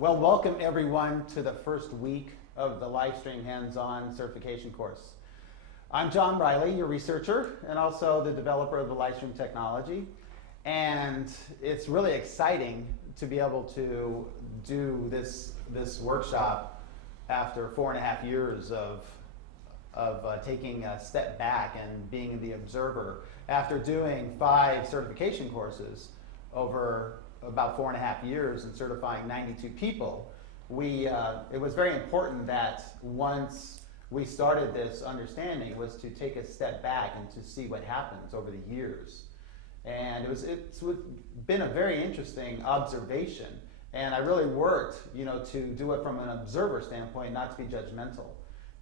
Well, welcome everyone to the first week of the Lifestream hands-on certification course. I'm John Riley, your researcher, and also the developer of the Lifestream technology. And it's really exciting to be able to do this workshop after 4.5 years of taking a step back and being the observer. After doing 5 certification courses over about 4.5 years and certifying 92 people, it was very important that once we started this understanding was to take a step back and to see what happens over the years. And it's been a very interesting observation. And I really worked, to do it from an observer standpoint, not to be judgmental.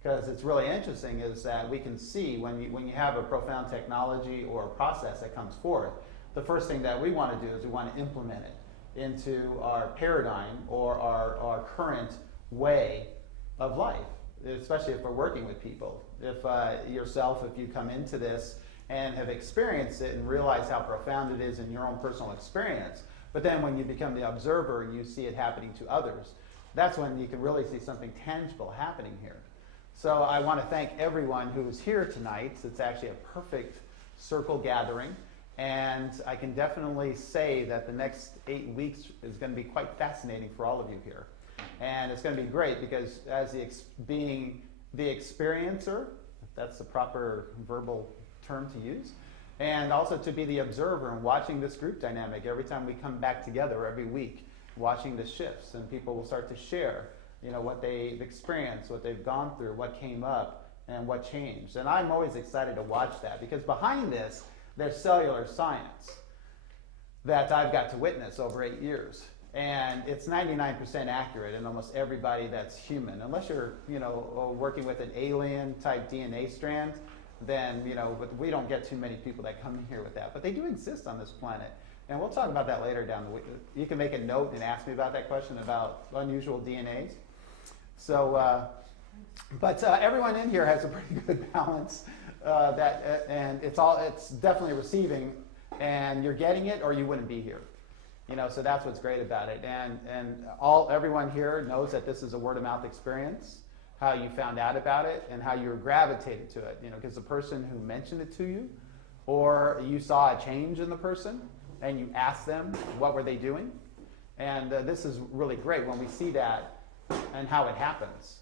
Because it's really interesting is that we can see when you have a profound technology or a process that comes forth, the first thing that we want to do is we want to implement it into our paradigm or our current way of life, especially if we're working with people. If if you come into this and have experienced it and realize how profound it is in your own personal experience, but then when you become the observer and you see it happening to others, that's when you can really see something tangible happening here. So I want to thank everyone who is here tonight. It's actually a perfect circle gathering. And I can definitely say that the next 8 weeks is going to be quite fascinating for all of you here. And it's going to be great because as being the experiencer, if that's the proper verbal term to use, and also to be the observer and watching this group dynamic every time we come back together every week, watching the shifts, and people will start to share what they've experienced, what they've gone through, what came up, and what changed. And I'm always excited to watch that because behind this, there's cellular science that I've got to witness over 8 years. And it's 99% accurate in almost everybody that's human. Unless you're, working with an alien type DNA strand, then, but we don't get too many people that come in here with that. But they do exist on this planet. And we'll talk about that later down the week. You can make a note and ask me about that question about unusual DNAs. So, but everyone in here has a pretty good balance. And it's definitely receiving, and you're getting it, or you wouldn't be here. So that's what's great about it. And everyone here knows that this is a word of mouth experience, how you found out about it, and how you gravitated to it. Because the person who mentioned it to you, or you saw a change in the person, and you asked them what were they doing, and this is really great when we see that and how it happens.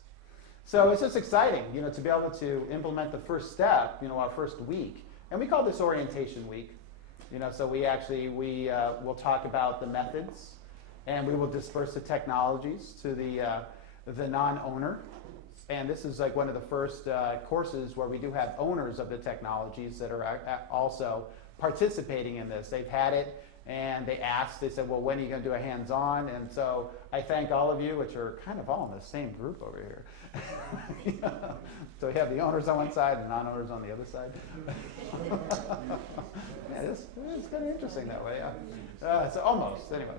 So it's just exciting, to be able to implement the first step, our first week. And we call this orientation week. So we'll talk about the methods, and we will disperse the technologies to the non-owner. And this is like one of the first courses where we do have owners of the technologies that are also participating in this. They've had it, and they said, well, when are you going to do a hands-on? And so I thank all of you, which are kind of all in the same group over here. So we have the owners on one side and non-owners on the other side. Yeah, it's kind of interesting that way. So almost, anyway.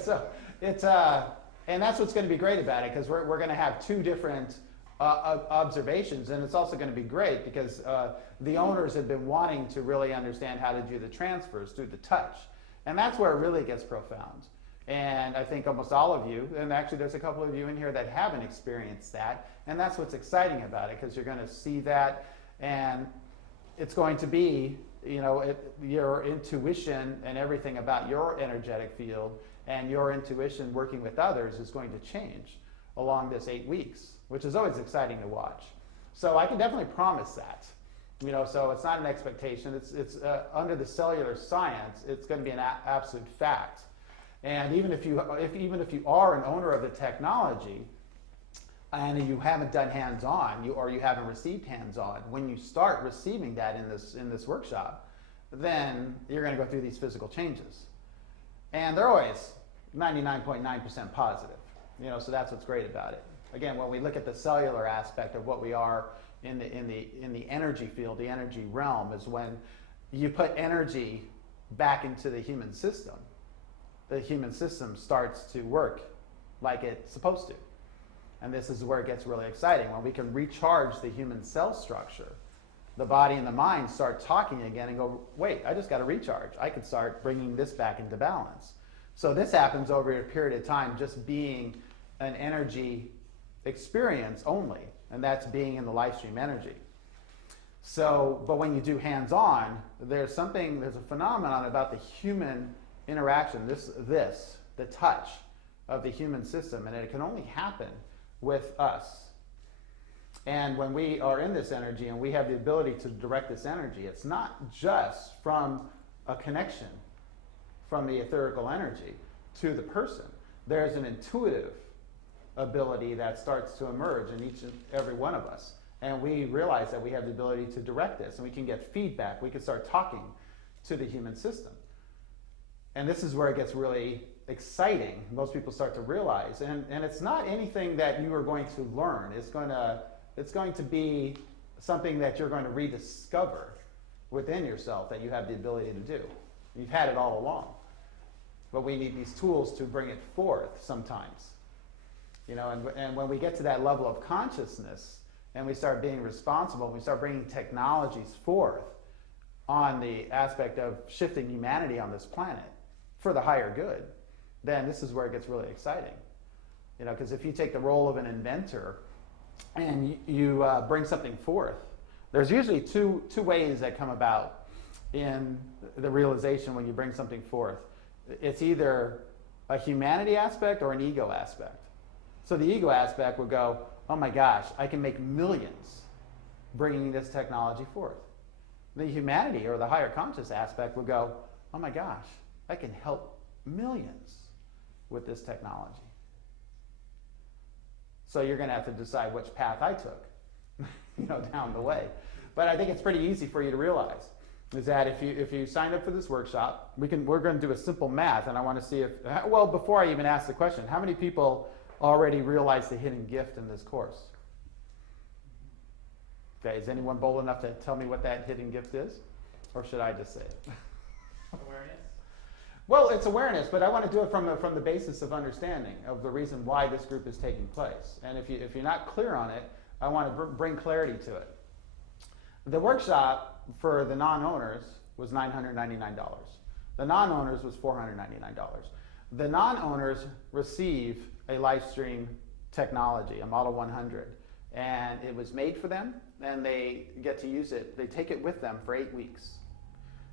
So it's, and that's what's going to be great about it, because we're going to have 2 different observations, and it's also going to be great because the owners have been wanting to really understand how to do the transfers through the touch. And that's where it really gets profound. And I think almost all of you, and actually there's a couple of you in here that haven't experienced that, and that's what's exciting about it, because you're going to see that, and it's going to be, your intuition and everything about your energetic field and your intuition working with others is going to change along this 8 weeks, which is always exciting to watch. So I can definitely promise that. So it's not an expectation. It's under the cellular science, it's going to be an absolute fact. And even if you are an owner of the technology and you haven't done hands-on, or you haven't received hands-on, when you start receiving that in this workshop, then you're going to go through these physical changes. And they're always 99.9% positive. So that's what's great about it. Again, when we look at the cellular aspect of what we are in the energy field, the energy realm, is when you put energy back into the human system starts to work like it's supposed to. And this is where it gets really exciting. When we can recharge the human cell structure, the body and the mind start talking again and go, wait, I just got to recharge. I could start bringing this back into balance. So this happens over a period of time, just being an energy experience only, and that's being in the Lifestream energy. So, but when you do hands-on, there's a phenomenon about the human interaction, the touch of the human system, and it can only happen with us. And when we are in this energy and we have the ability to direct this energy, it's not just from a connection from the etherical energy to the person. There's an intuitive ability that starts to emerge in each and every one of us. And we realize that we have the ability to direct this, and we can get feedback. We can start talking to the human system. And this is where it gets really exciting. Most people start to realize, and it's not anything that you are going to learn. It's going to be something that you're going to rediscover within yourself that you have the ability to do. You've had it all along. But we need these tools to bring it forth sometimes. You know, and when we get to that level of consciousness and we start being responsible, we start bringing technologies forth on the aspect of shifting humanity on this planet for the higher good, then this is where it gets really exciting. You know, because if you take the role of an inventor and you bring something forth, there's usually two ways that come about in the realization when you bring something forth. It's either a humanity aspect or an ego aspect. So the ego aspect would go, oh my gosh, I can make millions bringing this technology forth. The humanity or the higher conscious aspect would go, oh my gosh, I can help millions with this technology. So you're going to have to decide which path I took, down the way. But I think it's pretty easy for you to realize is that if you signed up for this workshop, we're going to do a simple math, and I want to see before I even ask the question, how many people already realize the hidden gift in this course? Okay, is anyone bold enough to tell me what that hidden gift is? Or should I just say it? Awareness? Well, it's awareness, but I want to do it from the basis of understanding of the reason why this group is taking place. And if you're not clear on it, I want to bring clarity to it. The workshop for the non-owners was $999. The non-owners was $499. The non-owners receive a Lifestream technology, a Model 100, and it was made for them, and they get to use it. They take it with them for 8 weeks.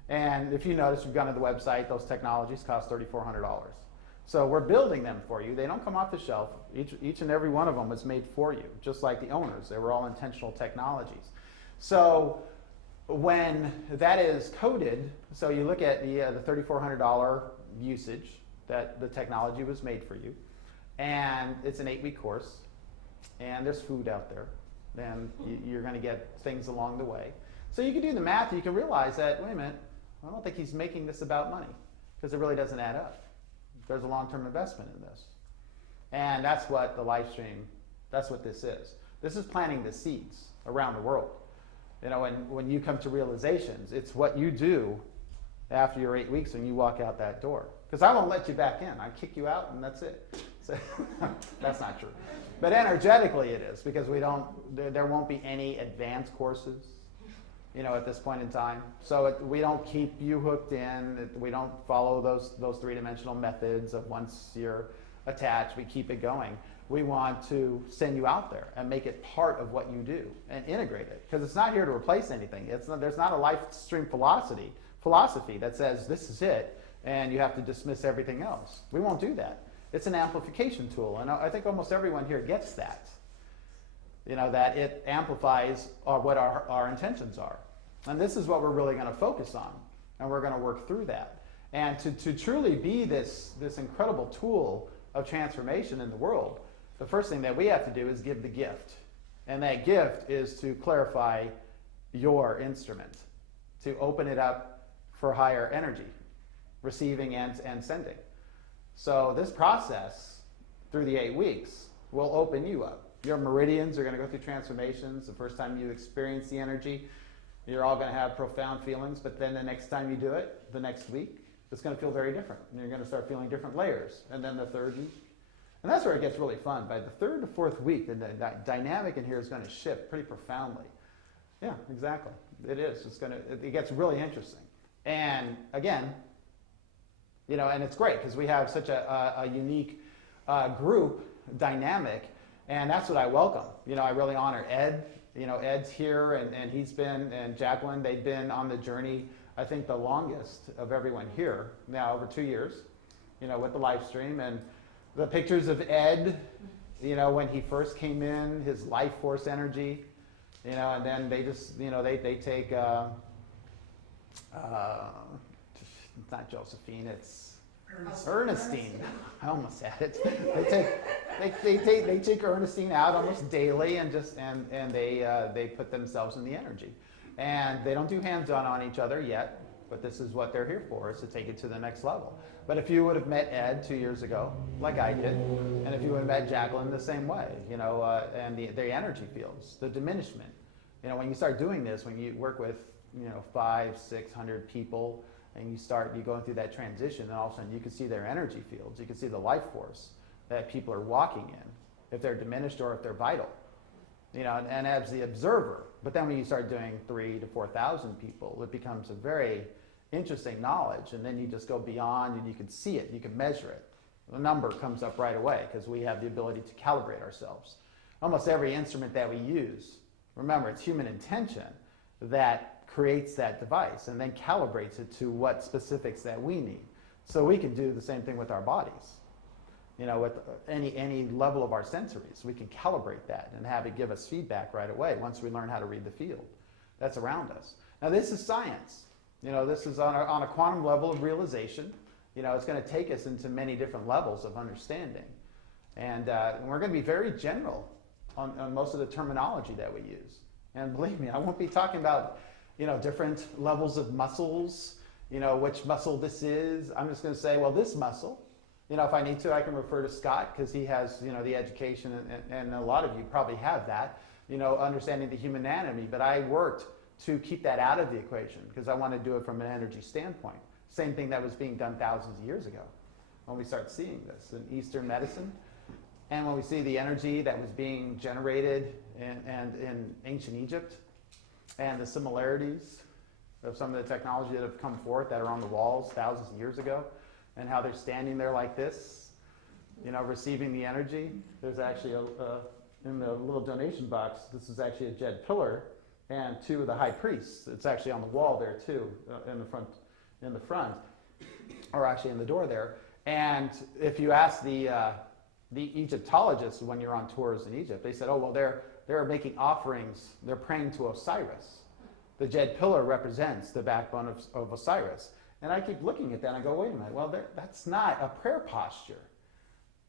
And if you notice, you've gone to the website, those technologies cost $3,400. So we're building them for you. They don't come off the shelf. Each and every one of them was made for you, just like the owners. They were all intentional technologies. So when that is coded, so you look at the $3,400 usage that the technology was made for you, and it's an 8-week course, and there's food out there, and you're going to get things along the way. So you can do the math. You can realize that, wait a minute, I don't think he's making this about money, because it really doesn't add up. There's a long-term investment in this. And that's what the Lifestream, that's what this is. This is planting the seeds around the world. When you come to realizations, it's what you do after your 8 weeks when you walk out that door. Because I won't let you back in. I kick you out and that's it. So, that's not true. But energetically it is, because there won't be any advanced courses, at this point in time. So we don't keep you hooked in. We don't follow those three-dimensional methods of once you're attached, we keep it going. We want to send you out there and make it part of what you do and integrate it. Because it's not here to replace anything. There's not a Lifestream philosophy that says this is it and you have to dismiss everything else. We won't do that. It's an amplification tool. And I think almost everyone here gets that. That it amplifies what our intentions are. And this is what we're really going to focus on. And we're going to work through that. And to truly be this incredible tool of transformation in the world, the first thing that we have to do is give the gift. And that gift is to clarify your instrument, to open it up for higher energy, receiving and sending. So this process, through the 8 weeks, will open you up. Your meridians are going to go through transformations. The first time you experience the energy, you're all going to have profound feelings, but then the next time you do it, the next week, it's going to feel very different. And you're going to start feeling different layers. And then the third week. And that's where it gets really fun. By the third to fourth week, the dynamic in here is going to shift pretty profoundly. Yeah, exactly. It is. It gets really interesting. And again, and it's great because we have such a unique group dynamic, and that's what I welcome. I really honor Ed. Ed's here, and he's been, and Jacqueline, they've been on the journey, I think, the longest of everyone here, now over 2 years, with the Lifestream. And the pictures of Ed, when he first came in, his life force energy, and then they just, they take, it's not Josephine, it's Ernestine. I almost had it. They take Ernestine out almost daily, and they put themselves in the energy, and they don't do hands-on on each other yet. But this is what they're here for, is to take it to the next level. But if you would have met Ed 2 years ago, like I did, and if you would have met Jacqueline the same way, and the energy fields, the diminishment. When you start doing this, when you work with 500-600 people, and you go through that transition, and all of a sudden you can see their energy fields, you can see the life force that people are walking in, if they're diminished or if they're vital, and as the observer. But then when you start doing 3,000 to 4,000 people, it becomes a very interesting knowledge, and then you just go beyond, and you can see it, you can measure it. The number comes up right away because we have the ability to calibrate ourselves. Almost every instrument that we use, remember, it's human intention that creates that device and then calibrates it to what specifics that we need. So we can do the same thing with our bodies. With any level of our sensories, we can calibrate that and have it give us feedback right away once we learn how to read the field that's around us. Now, this is science. This is on a quantum level of realization. It's going to take us into many different levels of understanding. And we're going to be very general on most of the terminology that we use. And believe me, I won't be talking about, different levels of muscles, which muscle this is. I'm just going to say, well, this muscle, if I need to, I can refer to Scott because he has, the education, and a lot of you probably have that, understanding the human anatomy. But I worked to keep that out of the equation because I want to do it from an energy standpoint. Same thing that was being done thousands of years ago when we start seeing this in Eastern medicine. And when we see the energy that was being generated in ancient Egypt, and the similarities of some of the technology that have come forth that are on the walls thousands of years ago, and how they're standing there like this, receiving the energy. There's actually in the little donation box, this is actually a jade pillar and 2 of the high priests. It's actually on the wall there too, in the front, or actually in the door there. And if you ask the Egyptologists when you're on tours in Egypt, they said, oh, well, they're making offerings, they're praying to Osiris. The jade pillar represents the backbone of Osiris. And I keep looking at that and I go, wait a minute, well, that's not a prayer posture.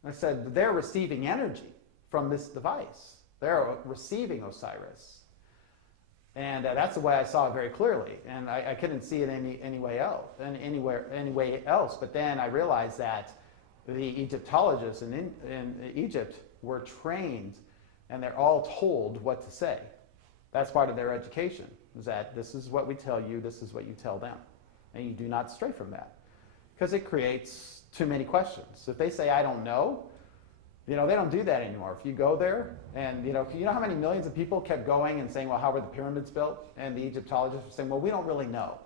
I said, they're receiving energy from this device. They're receiving Osiris. And that's the way I saw it very clearly. And I couldn't see it any way else. But then I realized that the Egyptologists in Egypt were trained, and they're all told what to say. That's part of their education, is that this is what we tell you, this is what you tell them. And you do not stray from that, because it creates too many questions. If they say, I don't know, they don't do that anymore. If you go there, and you know how many millions of people kept going and saying, well, how were the pyramids built? And the Egyptologists were saying, well, we don't really know.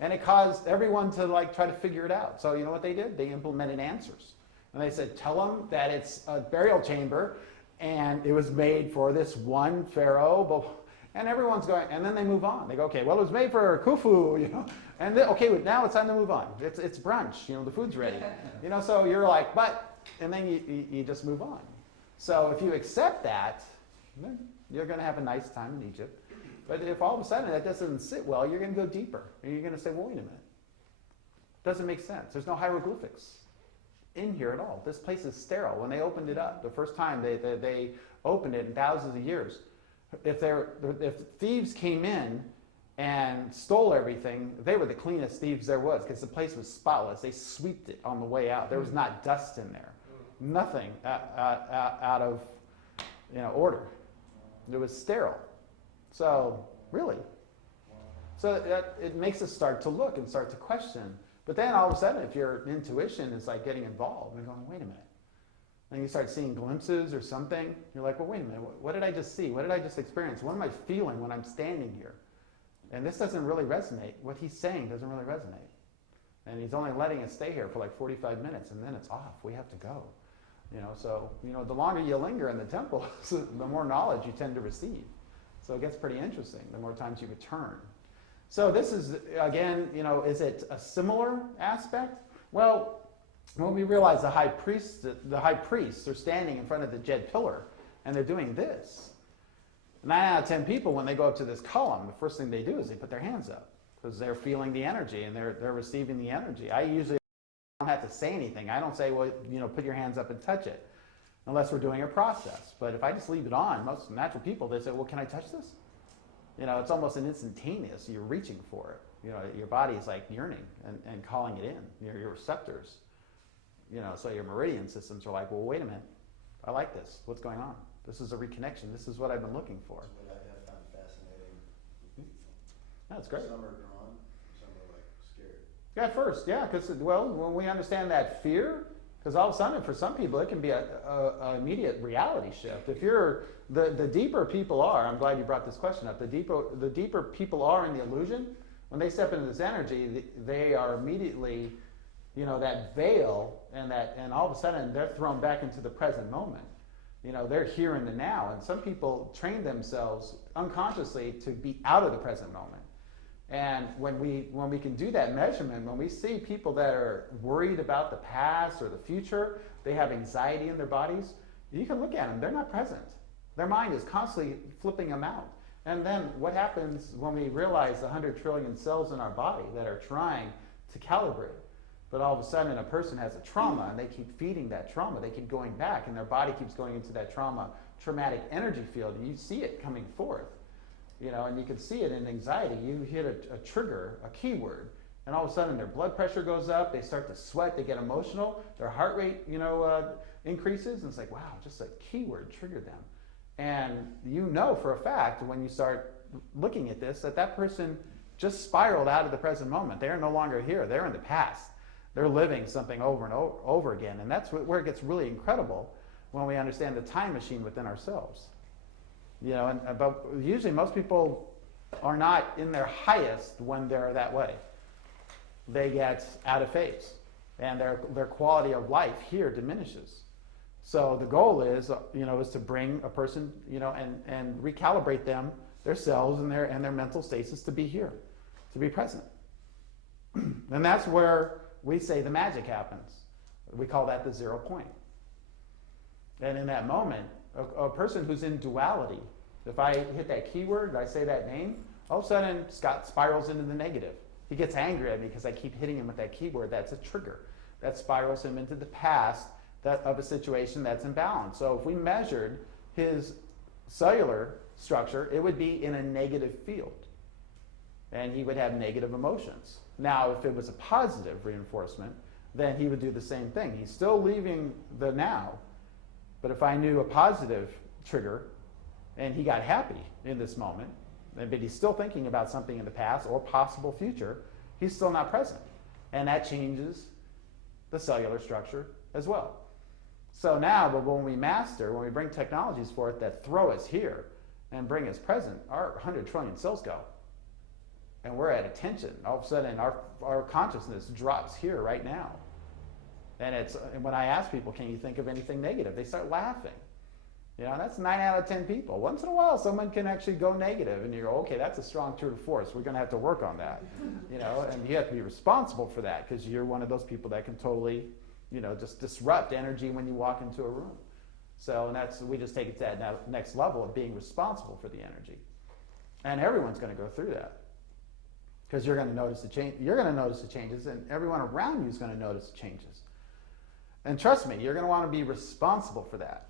And it caused everyone to try to figure it out. So you know what they did? They implemented answers. And they said, tell them that it's a burial chamber, and it was made for this one pharaoh. And everyone's going, and then they move on. They go, okay, well, it was made for Khufu, And okay, now it's time to move on. It's brunch, the food's ready. So you're like, but, and then you just move on. So if you accept that, then you're going to have a nice time in Egypt. But if all of a sudden that doesn't sit well, you're going to go deeper. And you're going to say, well, wait a minute. Doesn't make sense. There's no hieroglyphics in here at all. This place is sterile. When they opened it up, the first time they opened it in thousands of years, if thieves came in and stole everything, they were the cleanest thieves there was, because the place was spotless. They sweeped it on the way out. There was not dust in there. Nothing out of order. It was sterile. So really, it makes us start to look and start to question. But then all of a sudden, if your intuition is getting involved and going, wait a minute, and you start seeing glimpses or something, you're like, well, wait a minute, what did I just see? What did I just experience? What am I feeling when I'm standing here? And this doesn't really resonate. What he's saying doesn't really resonate. And he's only letting it stay here for like 45 minutes, and then it's off. We have to go. So the longer you linger in the temple, the more knowledge you tend to receive. So it gets pretty interesting the more times you return. So this is, again, is it a similar aspect? Well, when we realize the high priests are standing in front of the Jed pillar, and they're doing this. 9 out of 10 people, when they go up to this column, the first thing they do is they put their hands up because they're feeling the energy and they're receiving the energy. I usually don't have to say anything. I don't say, well, put your hands up and touch it, unless we're doing a process. But if I just leave it on, most natural people, they say, well, can I touch this? It's almost an instantaneous. You're reaching for it. Your body is like yearning and calling it in. Your receptors. So your meridian systems are like, well, wait a minute. I like this. What's going on? This is a reconnection. This is what I've been looking for. That's what I have found fascinating. That's great. Some are drawn, some are like scared. Yeah, at first, yeah, because when we understand that fear, because all of a sudden for some people it can be an immediate reality shift. If you're the deeper people are, I'm glad you brought this question up. The deeper people are in the illusion, when they step into this energy, they are immediately, that veil, and all of a sudden they're thrown back into the present moment. They're here in the now, and some people train themselves unconsciously to be out of the present moment. And when we can do that measurement, when we see people that are worried about the past or the future, they have anxiety in their bodies, you can look at them, they're not present. Their mind is constantly flipping them out. And then what happens when we realize the 100 trillion cells in our body that are trying to calibrate? But all of a sudden a person has a trauma and they keep feeding that trauma. They keep going back and their body keeps going into that traumatic energy field. And you see it coming forth, and you can see it in anxiety. You hit a trigger, a keyword, and all of a sudden their blood pressure goes up. They start to sweat. They get emotional. Their heart rate, increases. And it's like, wow, just a keyword triggered them. And for a fact when you start looking at this that person just spiraled out of the present moment. They are no longer here. They're in the past. They're living something over and over again. And that's where it gets really incredible when we understand the time machine within ourselves. But usually most people are not in their highest when they're that way. They get out of phase, and their quality of life here diminishes. So the goal is to bring a person, and recalibrate them, their cells and their mental stasis to be here, to be present. And that's where we say the magic happens. We call that the 0 point. And in that moment, a person who's in duality, if I hit that keyword, I say that name, all of a sudden Scott spirals into the negative. He gets angry at me because I keep hitting him with that keyword. That's a trigger. That spirals him into the past of a situation that's imbalanced. So if we measured his cellular structure, it would be in a negative field. And he would have negative emotions. Now, if it was a positive reinforcement, then he would do the same thing. He's still leaving the now, but if I knew a positive trigger and he got happy in this moment, but he's still thinking about something in the past or possible future, he's still not present. And that changes the cellular structure as well. So now, but when we bring technologies forth that throw us here and bring us present, our 100 trillion cells go. And we're at attention. All of a sudden, our consciousness drops here right now. And when I ask people, can you think of anything negative? They start laughing. That's 9 out of 10 people. Once in a while, someone can actually go negative, and you go, okay, that's a strong tour de force. We're going to have to work on that. And you have to be responsible for that because you're one of those people that can totally, just disrupt energy when you walk into a room. So we just take it to that next level of being responsible for the energy. And everyone's going to go through that. Because you're going to notice the change. You're going to notice the changes, and everyone around you is going to notice the changes. And trust me, you're going to want to be responsible for that.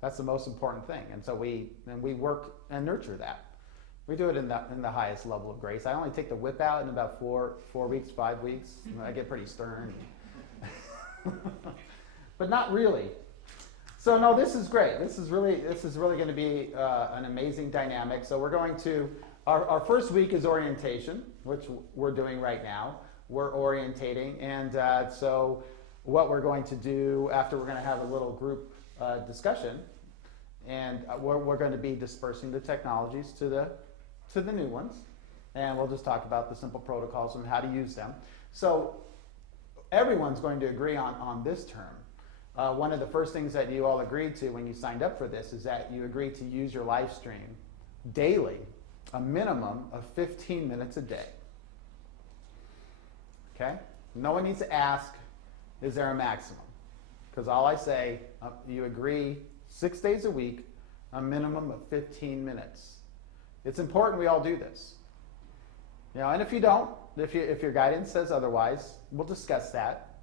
That's the most important thing. And so we work and nurture that. We do it in the highest level of grace. I only take the whip out in about 4 weeks, 5 weeks. I get pretty stern, but not really. So no, this is great. This is really going to be an amazing dynamic. So we're going to. Our first week is orientation, which we're doing right now. We're orientating, and so what we're going to do after, we're going to have a little group discussion, and we're going to be dispersing the technologies to the new ones, and we'll just talk about the simple protocols and how to use them. So everyone's going to agree on this term. One of the first things that you all agreed to when you signed up for this is that you agreed to use your Lifestream daily, a minimum of 15 minutes a day. Okay? No one needs to ask, is there a maximum? Because all I say, you agree 6 days a week, a minimum of 15 minutes. It's important we all do this. You know, and if you don't, if your guidance says otherwise, we'll discuss that.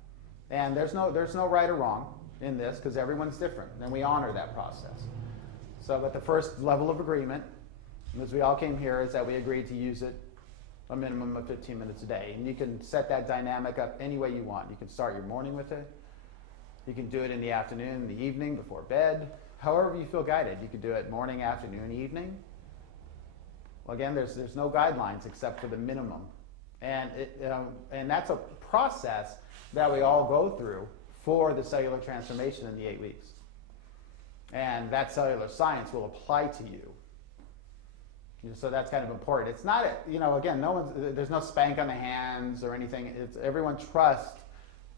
And there's no right or wrong in this because everyone's different, and we honor that process. So, but the first level of agreement, as we all came here, is that we agreed to use it a minimum of 15 minutes a day. And you can set that dynamic up any way you want. You can start your morning with it. You can do it in the afternoon, in the evening, before bed. However you feel guided. You could do it morning, afternoon, evening. Well, again, there's no guidelines except for the minimum. And and that's a process that we all go through for the cellular transformation in the 8 weeks. And that cellular science will apply to you. So that's kind of important. It's not, again, there's no spank on the hands or anything. It's everyone trust,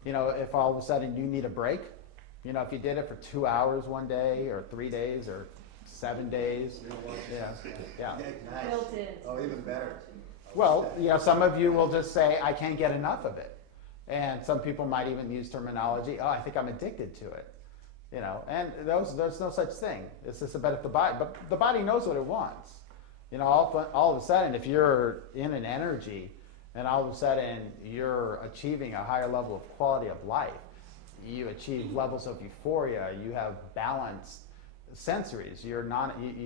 if all of a sudden you need a break, if you did it for 2 hours one day or 3 days or 7 days. Yeah. Nice. Built in. Oh, even better. Well, some of you will just say, I can't get enough of it. And some people might even use terminology, I think I'm addicted to it. And there's no such thing. It's just about the body, but the body knows what it wants. All of a sudden, if you're in an energy and all of a sudden you're achieving a higher level of quality of life, you achieve levels of euphoria, you have balanced sensories, you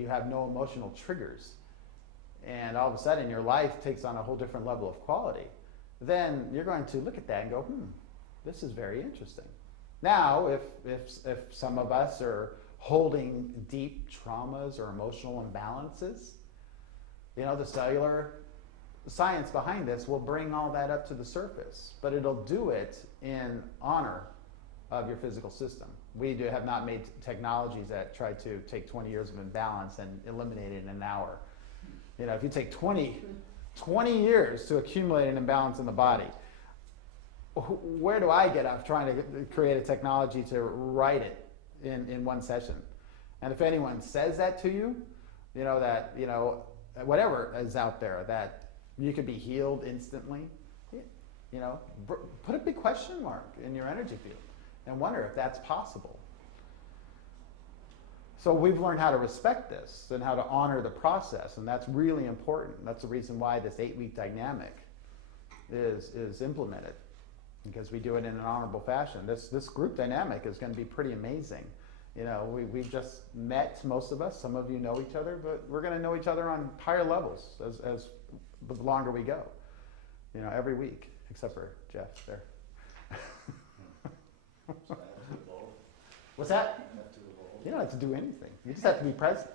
have no emotional triggers, and all of a sudden your life takes on a whole different level of quality, then you're going to look at that and go, this is very interesting. Now, if some of us are holding deep traumas or emotional imbalances, the cellular science behind this will bring all that up to the surface, but it'll do it in honor of your physical system. We have not made technologies that try to take 20 years of imbalance and eliminate it in an hour. If you take 20 years to accumulate an imbalance in the body, where do I get off trying to create a technology to right it in one session? And if anyone says that to you, whatever is out there, that you could be healed instantly, put a big question mark in your energy field and wonder if that's possible. So we've learned how to respect this and how to honor the process, and that's really important. That's the reason why this 8-week dynamic is implemented, because we do it in an honorable fashion. This group dynamic is going to be pretty amazing. We've just met, most of us. Some of you know each other, but we're going to know each other on higher levels as the longer we go. Every week, except for Jeff there. So I have to evolve. What's that? I have to evolve. You don't have to do anything. You just have to be present.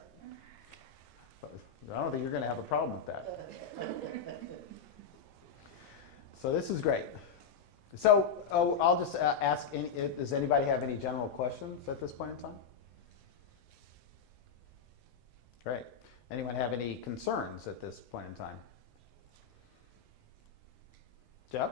I don't think you're going to have a problem with that. So this is great. So I'll just ask, does anybody have any general questions at this point in time? Great. Anyone have any concerns at this point in time? Jeff?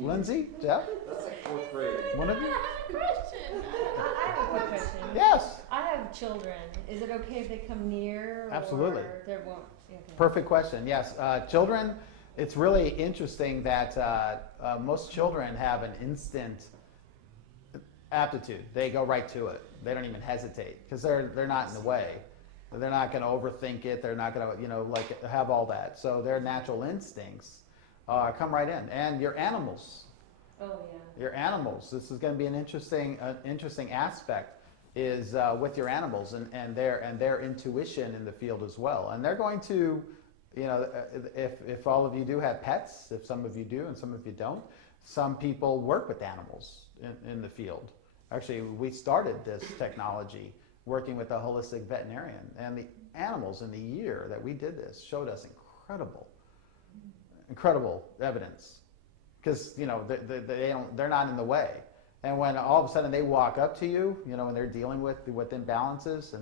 Lindsay? Jeff? That's like 4th grade. One of you? I have a question. I have a quick question. Yes. I have children. Is it okay if they come near? Absolutely. Or there won't? Okay. Perfect question. Yes. Children, it's really interesting that most children have an instant aptitude. They go right to it. They don't even hesitate because they're not in the way. They're not going to overthink it. They're not going to have all that. So their natural instincts come right in. And your animals. Oh yeah. Your animals. This is going to be an interesting aspect is with your animals and their intuition in the field as well. And they're going to, if all of you do have pets, if some of you do and some of you don't, some people work with animals in the field. Actually, we started this technology working with a holistic veterinarian, and the animals in the year that we did this showed us incredible evidence, because they're not in the way. And when all of a sudden they walk up to you, when they're dealing with imbalances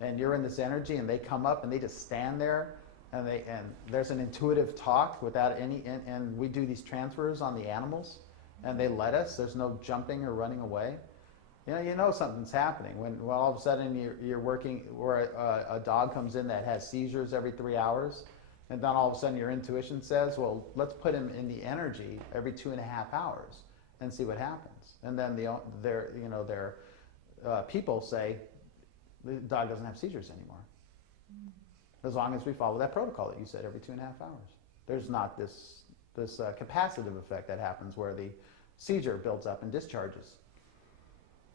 and you're in this energy and they come up and they just stand there and there's an intuitive talk without any, and we do these transfers on the animals, and they let us. There's no jumping or running away. You know something's happening when all of a sudden you're working where a dog comes in that has seizures every 3 hours, and then all of a sudden your intuition says, well, let's put him in the energy every 2.5 hours and see what happens. And then their people say the dog doesn't have seizures anymore, as long as we follow that protocol that you said every 2.5 hours. There's not this capacitive effect that happens where the seizure builds up and discharges.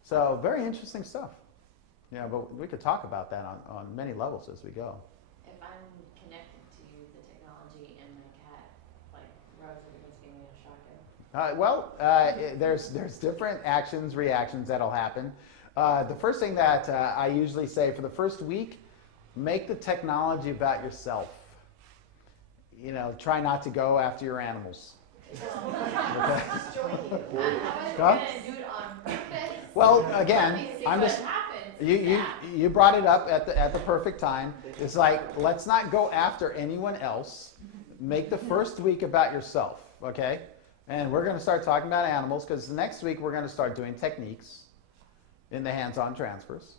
So very interesting stuff. Yeah, but we could talk about that on many levels as we go. If I'm connected to the technology and my cat, like, rubs it against me and I shock it. There's different actions, reactions that'll happen. The first thing that I usually say for the first week, make the technology about yourself. Try not to go after your animals. Just join you. I wasn't Huh? gonna do it on purpose. Well, again, Let me see I'm what just happens. you brought it up at the perfect time. It's like, let's not go after anyone else. Make the first week about yourself, okay? And we're going to start talking about animals because next week we're going to start doing techniques in the hands-on transfers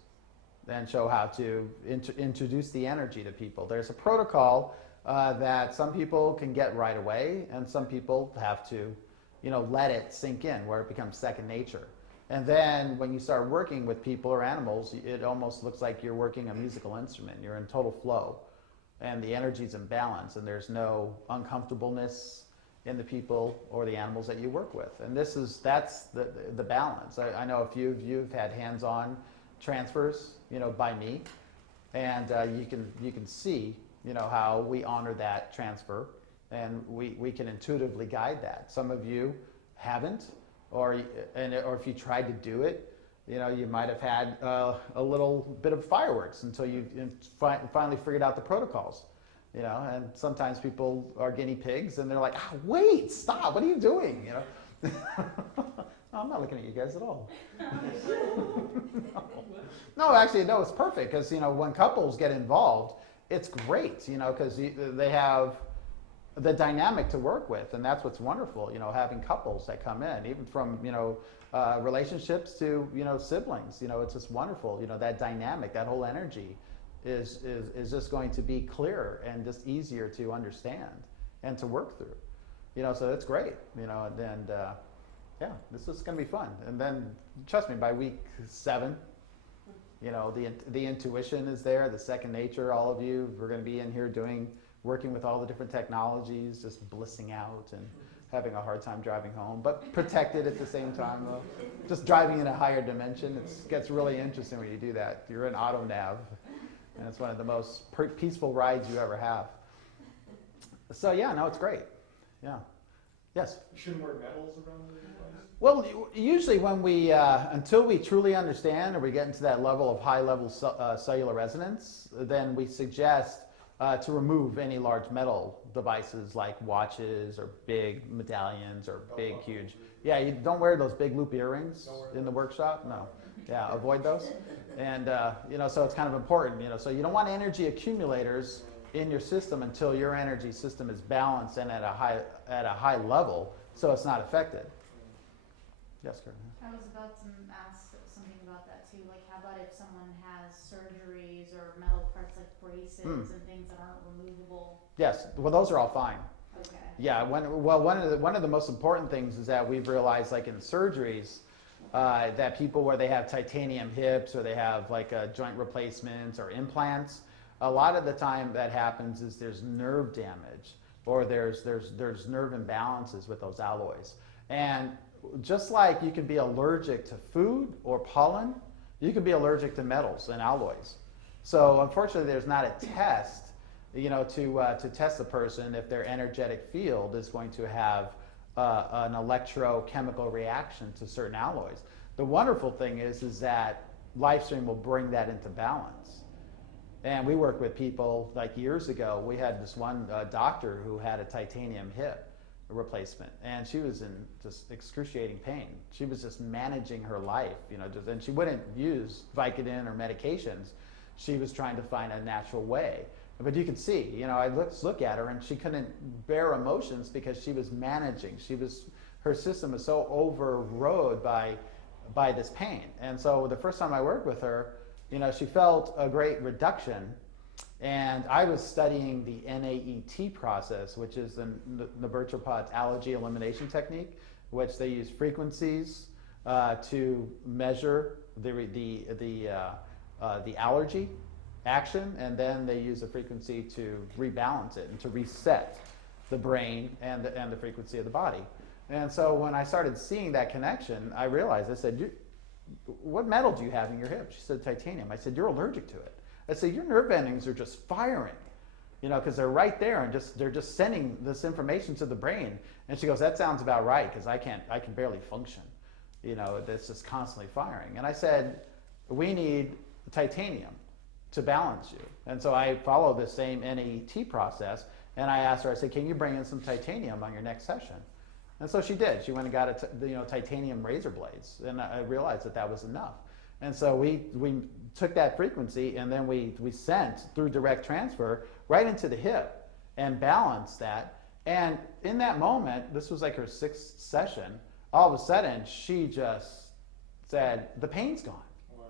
and show how to introduce the energy to people. There's a protocol that some people can get right away, and some people have to, let it sink in where it becomes second nature. And then when you start working with people or animals, it almost looks like you're working a musical instrument. You're in total flow, and the energy's in balance, and there's no uncomfortableness in the people or the animals that you work with. And that's the balance. I know a few of you have had hands-on transfers, by me, and you can see, how we honor that transfer, and we can intuitively guide that. Some of you haven't. Or if you tried to do it, you might have had a little bit of fireworks until you finally figured out the protocols. And sometimes people are guinea pigs, and they're like, wait, stop, what are you doing? I'm not looking at you guys at all. No, actually, no, it's perfect because when couples get involved, it's great, because they have the dynamic to work with, and that's what's wonderful, having couples that come in, even from relationships to siblings. It's just wonderful. That dynamic, that whole energy is just going to be clearer and just easier to understand and to work through. So that's great. And yeah, this is going to be fun. And then trust me, by week 7, the intuition is there, the second nature. All of you, we're going to be in here working with all the different technologies, just blissing out and having a hard time driving home, but protected at the same time, though. Just driving in a higher dimension. It gets really interesting when you do that. You're in auto nav, and it's one of the most peaceful rides you ever have. So yeah, no, it's great. Yeah. Yes? You shouldn't wear medals around the device? Well, usually when we, until we truly understand or we get into that level of high-level cellular resonance, then we suggest to remove any large metal devices like watches or big medallions or big, huge. Yeah, you don't wear those big loop earrings in the workshop. No. Yeah, avoid those. And, so it's kind of important, so you don't want energy accumulators in your system until your energy system is balanced and at a high level, so it's not affected. Yes, Karen. I was about to ask something about that too. Like, how about if someone has surgeries or metal parts like braces and things that aren't removable? Yes, well, those are all fine. Okay. Yeah, one of the most important things is that we've realized, like in surgeries, that people where they have titanium hips or they have like joint replacements or implants, a lot of the time that happens is there's nerve damage or there's nerve imbalances with those alloys. And just like you can be allergic to food or pollen, you can be allergic to metals and alloys. So unfortunately, there's not a test, to test the person if their energetic field is going to have an electrochemical reaction to certain alloys. The wonderful thing is that Lifestream will bring that into balance. And we work with people, like years ago, we had this one doctor who had a titanium hip replacement, and she was in just excruciating pain. She was just managing her life, and she wouldn't use Vicodin or medications. She was trying to find a natural way. But you could see, you know, I look at her and she couldn't bear emotions because she was managing. Her system was so overrode by this pain. And so the first time I worked with her, you know, she felt a great reduction. And I was studying the NAET process, which is the Nabirchopod's allergy elimination technique, which they use frequencies to measure the allergy action, and then they use a frequency to rebalance it and to reset the brain and the frequency of the body. And so when I started seeing that connection, I realized, I said, what metal do you have in your hip? She said, titanium. I said, you're allergic to it. I said, your nerve endings are just firing, you know, because they're right there and they're just sending this information to the brain. And she goes, that sounds about right, because I can barely function. You know, it's just constantly firing. And I said, we need titanium to balance you. And so I follow the same NAET process, and I asked her, I said, can you bring in some titanium on your next session? And so she did. She went and got titanium razor blades, and I realized that was enough. And so we took that frequency, and then we sent through direct transfer right into the hip and balanced that. And in that moment, this was like her 6th session, all of a sudden she just said, the pain's gone. Wow.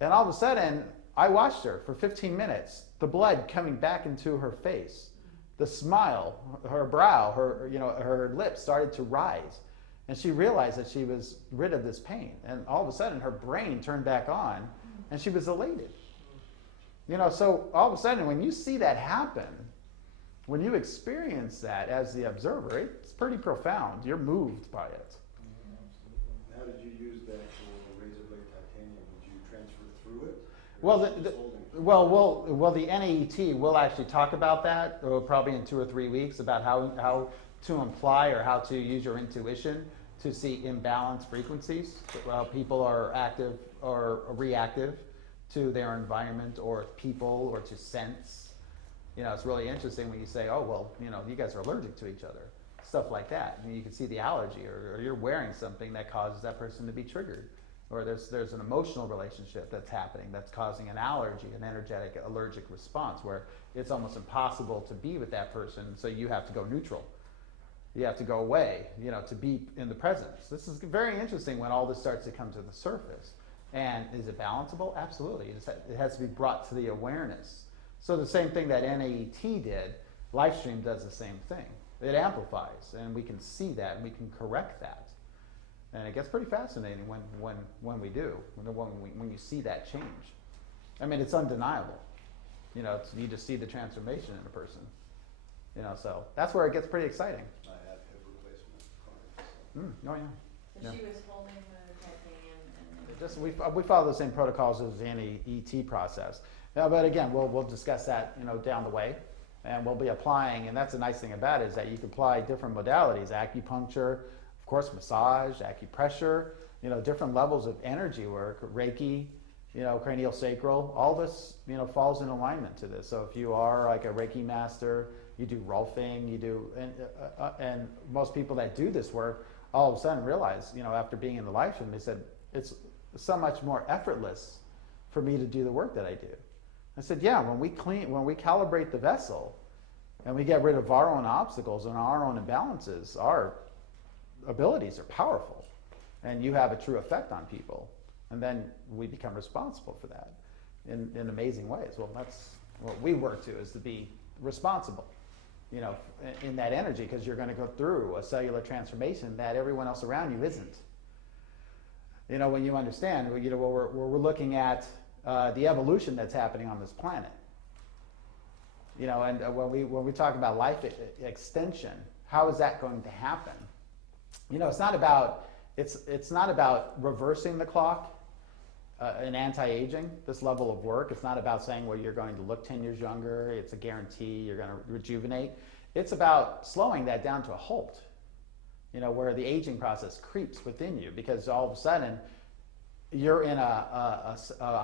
And all of a sudden, I watched her for 15 minutes, the blood coming back into her face, the smile, her brow, her lips started to rise. And she realized that she was rid of this pain. And all of a sudden, her brain turned back on, and she was elated. You know, so all of a sudden, when you see that happen, when you experience that as the observer, it's pretty profound. You're moved by it. Absolutely. How did you use the actual razor blade titanium? Did you transfer through it? Well, the NAET, we'll actually talk about that probably in 2 or 3 weeks, about how to imply or how to use your intuition to see imbalanced frequencies. People are active or reactive to their environment or people or to sense. You know, it's really interesting when you say, oh, well, you know, you guys are allergic to each other, stuff like that. I mean, you can see the allergy, or you're wearing something that causes that person to be triggered. Or there's an emotional relationship that's happening that's causing an allergy, an energetic allergic response, where it's almost impossible to be with that person, so you have to go neutral. You have to go away, you know, to be in the presence. This is very interesting when all this starts to come to the surface. And is it balanceable? Absolutely. It has to be brought to the awareness. So the same thing that NAET did, Lifestream does the same thing. It amplifies, and we can see that, and we can correct that. And it gets pretty fascinating when we do, when you see that change. I mean, it's undeniable. You know, you just see the transformation in a person. You know, so that's where it gets pretty exciting. I have hip replacement cards. Oh yeah. So Yeah. she was holding the titanium and Just we follow the same protocols as the NAET process. But again, we'll discuss that, you know, down the way, and we'll be applying. And that's the nice thing about it, is that you can apply different modalities: acupuncture, of course, massage, acupressure, you know, different levels of energy work, Reiki, you know, cranial sacral. All this, you know, falls in alignment to this. So if you are like a Reiki master, you do Rolfing, you do, and most people that do this work all of a sudden realize, you know, after being in the Lifestream, they said, it's so much more effortless for me to do the work that I do. I said, yeah, when we calibrate the vessel and we get rid of our own obstacles and our own imbalances, our abilities are powerful, and you have a true effect on people. And then we become responsible for that in amazing ways. Well, that's what we work to, is to be responsible, you know, in that energy, because you're going to go through a cellular transformation that everyone else around you isn't. You know, when you understand, you know, we're looking at the evolution that's happening on this planet. You know, and when we talk about life extension, how is that going to happen? You know, it's not about reversing the clock in anti-aging, this level of work. It's not about saying, well, you're going to look 10 years younger, it's a guarantee, you're going to rejuvenate. It's about slowing that down to a halt, you know, where the aging process creeps within you, because all of a sudden you're in a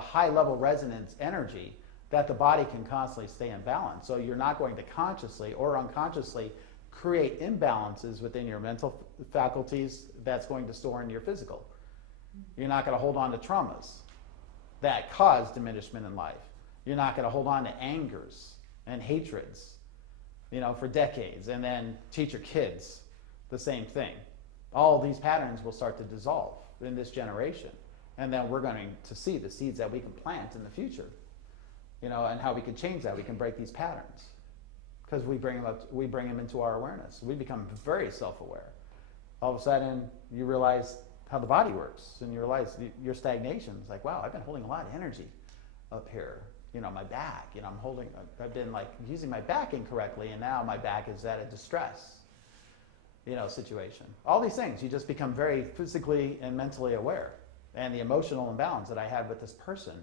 high level resonance energy that the body can constantly stay in balance. So you're not going to consciously or unconsciously create imbalances within your mental faculties that's going to store into your physical. You're not going to hold on to traumas that cause diminishment in life. You're not going to hold on to angers and hatreds, for decades, and then teach your kids the same thing. All these patterns will start to dissolve in this generation, and then we're going to see the seeds that we can plant in the future, and how we can change that. We can break these patterns because we bring them into our awareness. We become very self-aware. All of a sudden, you realize how the body works, and you realize your stagnation is like, wow, I've been holding a lot of energy up here. My back, I've been like using my back incorrectly, and now my back is at a distress, situation. All these things, you just become very physically and mentally aware. And the emotional imbalance that I had with this person,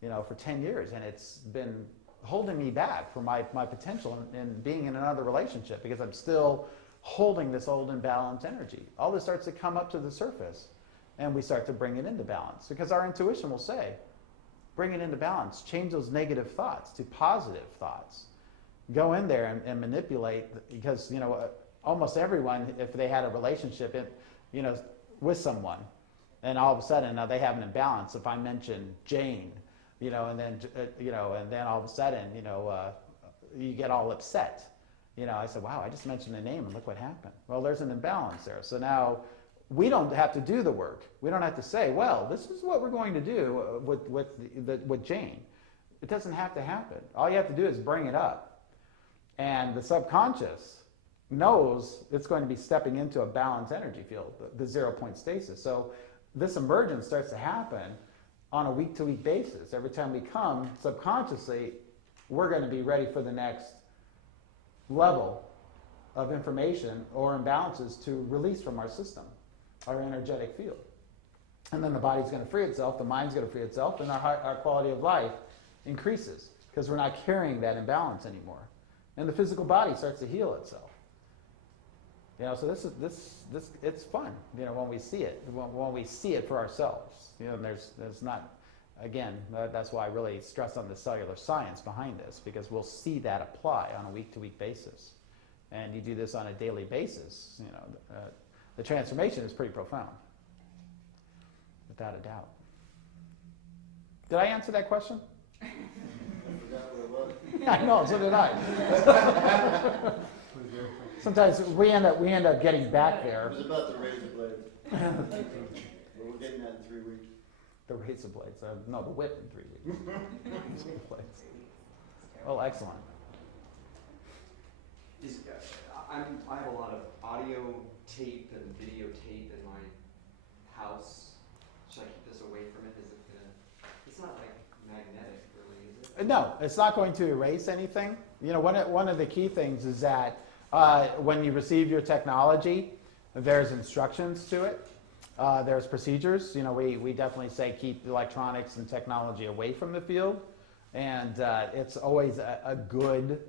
for 10 years, and it's been holding me back from my potential in being in another relationship because I'm still holding this old imbalanced energy. All this starts to come up to the surface, and we start to bring it into balance because our intuition will say, bring it into balance, change those negative thoughts to positive thoughts. Go in there and manipulate, because almost everyone, if they had a relationship with someone, and all of a sudden now they have an imbalance. If I mention Jane, and then all of a sudden you get all upset. I said, wow, I just mentioned a name and look what happened. Well, there's an imbalance there. So now we don't have to do the work. We don't have to say, well, this is what we're going to do with Jane. It doesn't have to happen. All you have to do is bring it up. And the subconscious knows it's going to be stepping into a balanced energy field, the 0 point stasis. So this emergence starts to happen on a week-to-week basis. Every time we come, subconsciously, we're going to be ready for the next level of information or imbalances to release from our system, our energetic field. And then the body's going to free itself, the mind's going to free itself, and our quality of life increases because we're not carrying that imbalance anymore. And the physical body starts to heal itself. So this it's fun, when we see it, when we see it for ourselves. There's not, again, that's why I really stress on the cellular science behind this, because we'll see that apply on a week-to-week basis. And you do this on a daily basis, the transformation is pretty profound, without a doubt. Did I answer that question? I forgot what it was. Yeah, I know, so did I. Sometimes we end up getting back It there. was about the razor blade. But we're getting that in 3 weeks. The razor blades, no, the whip in 3 weeks. Razor blades. Oh, excellent. I have a lot of audio tape and videotape in my house. Should I keep this away from it? Is it gonna? It's not like magnetic, really, is it? No, it's not going to erase anything. One of the key things is that when you receive your technology, there's instructions to it. There's procedures. We definitely say keep electronics and technology away from the field, and it's always a good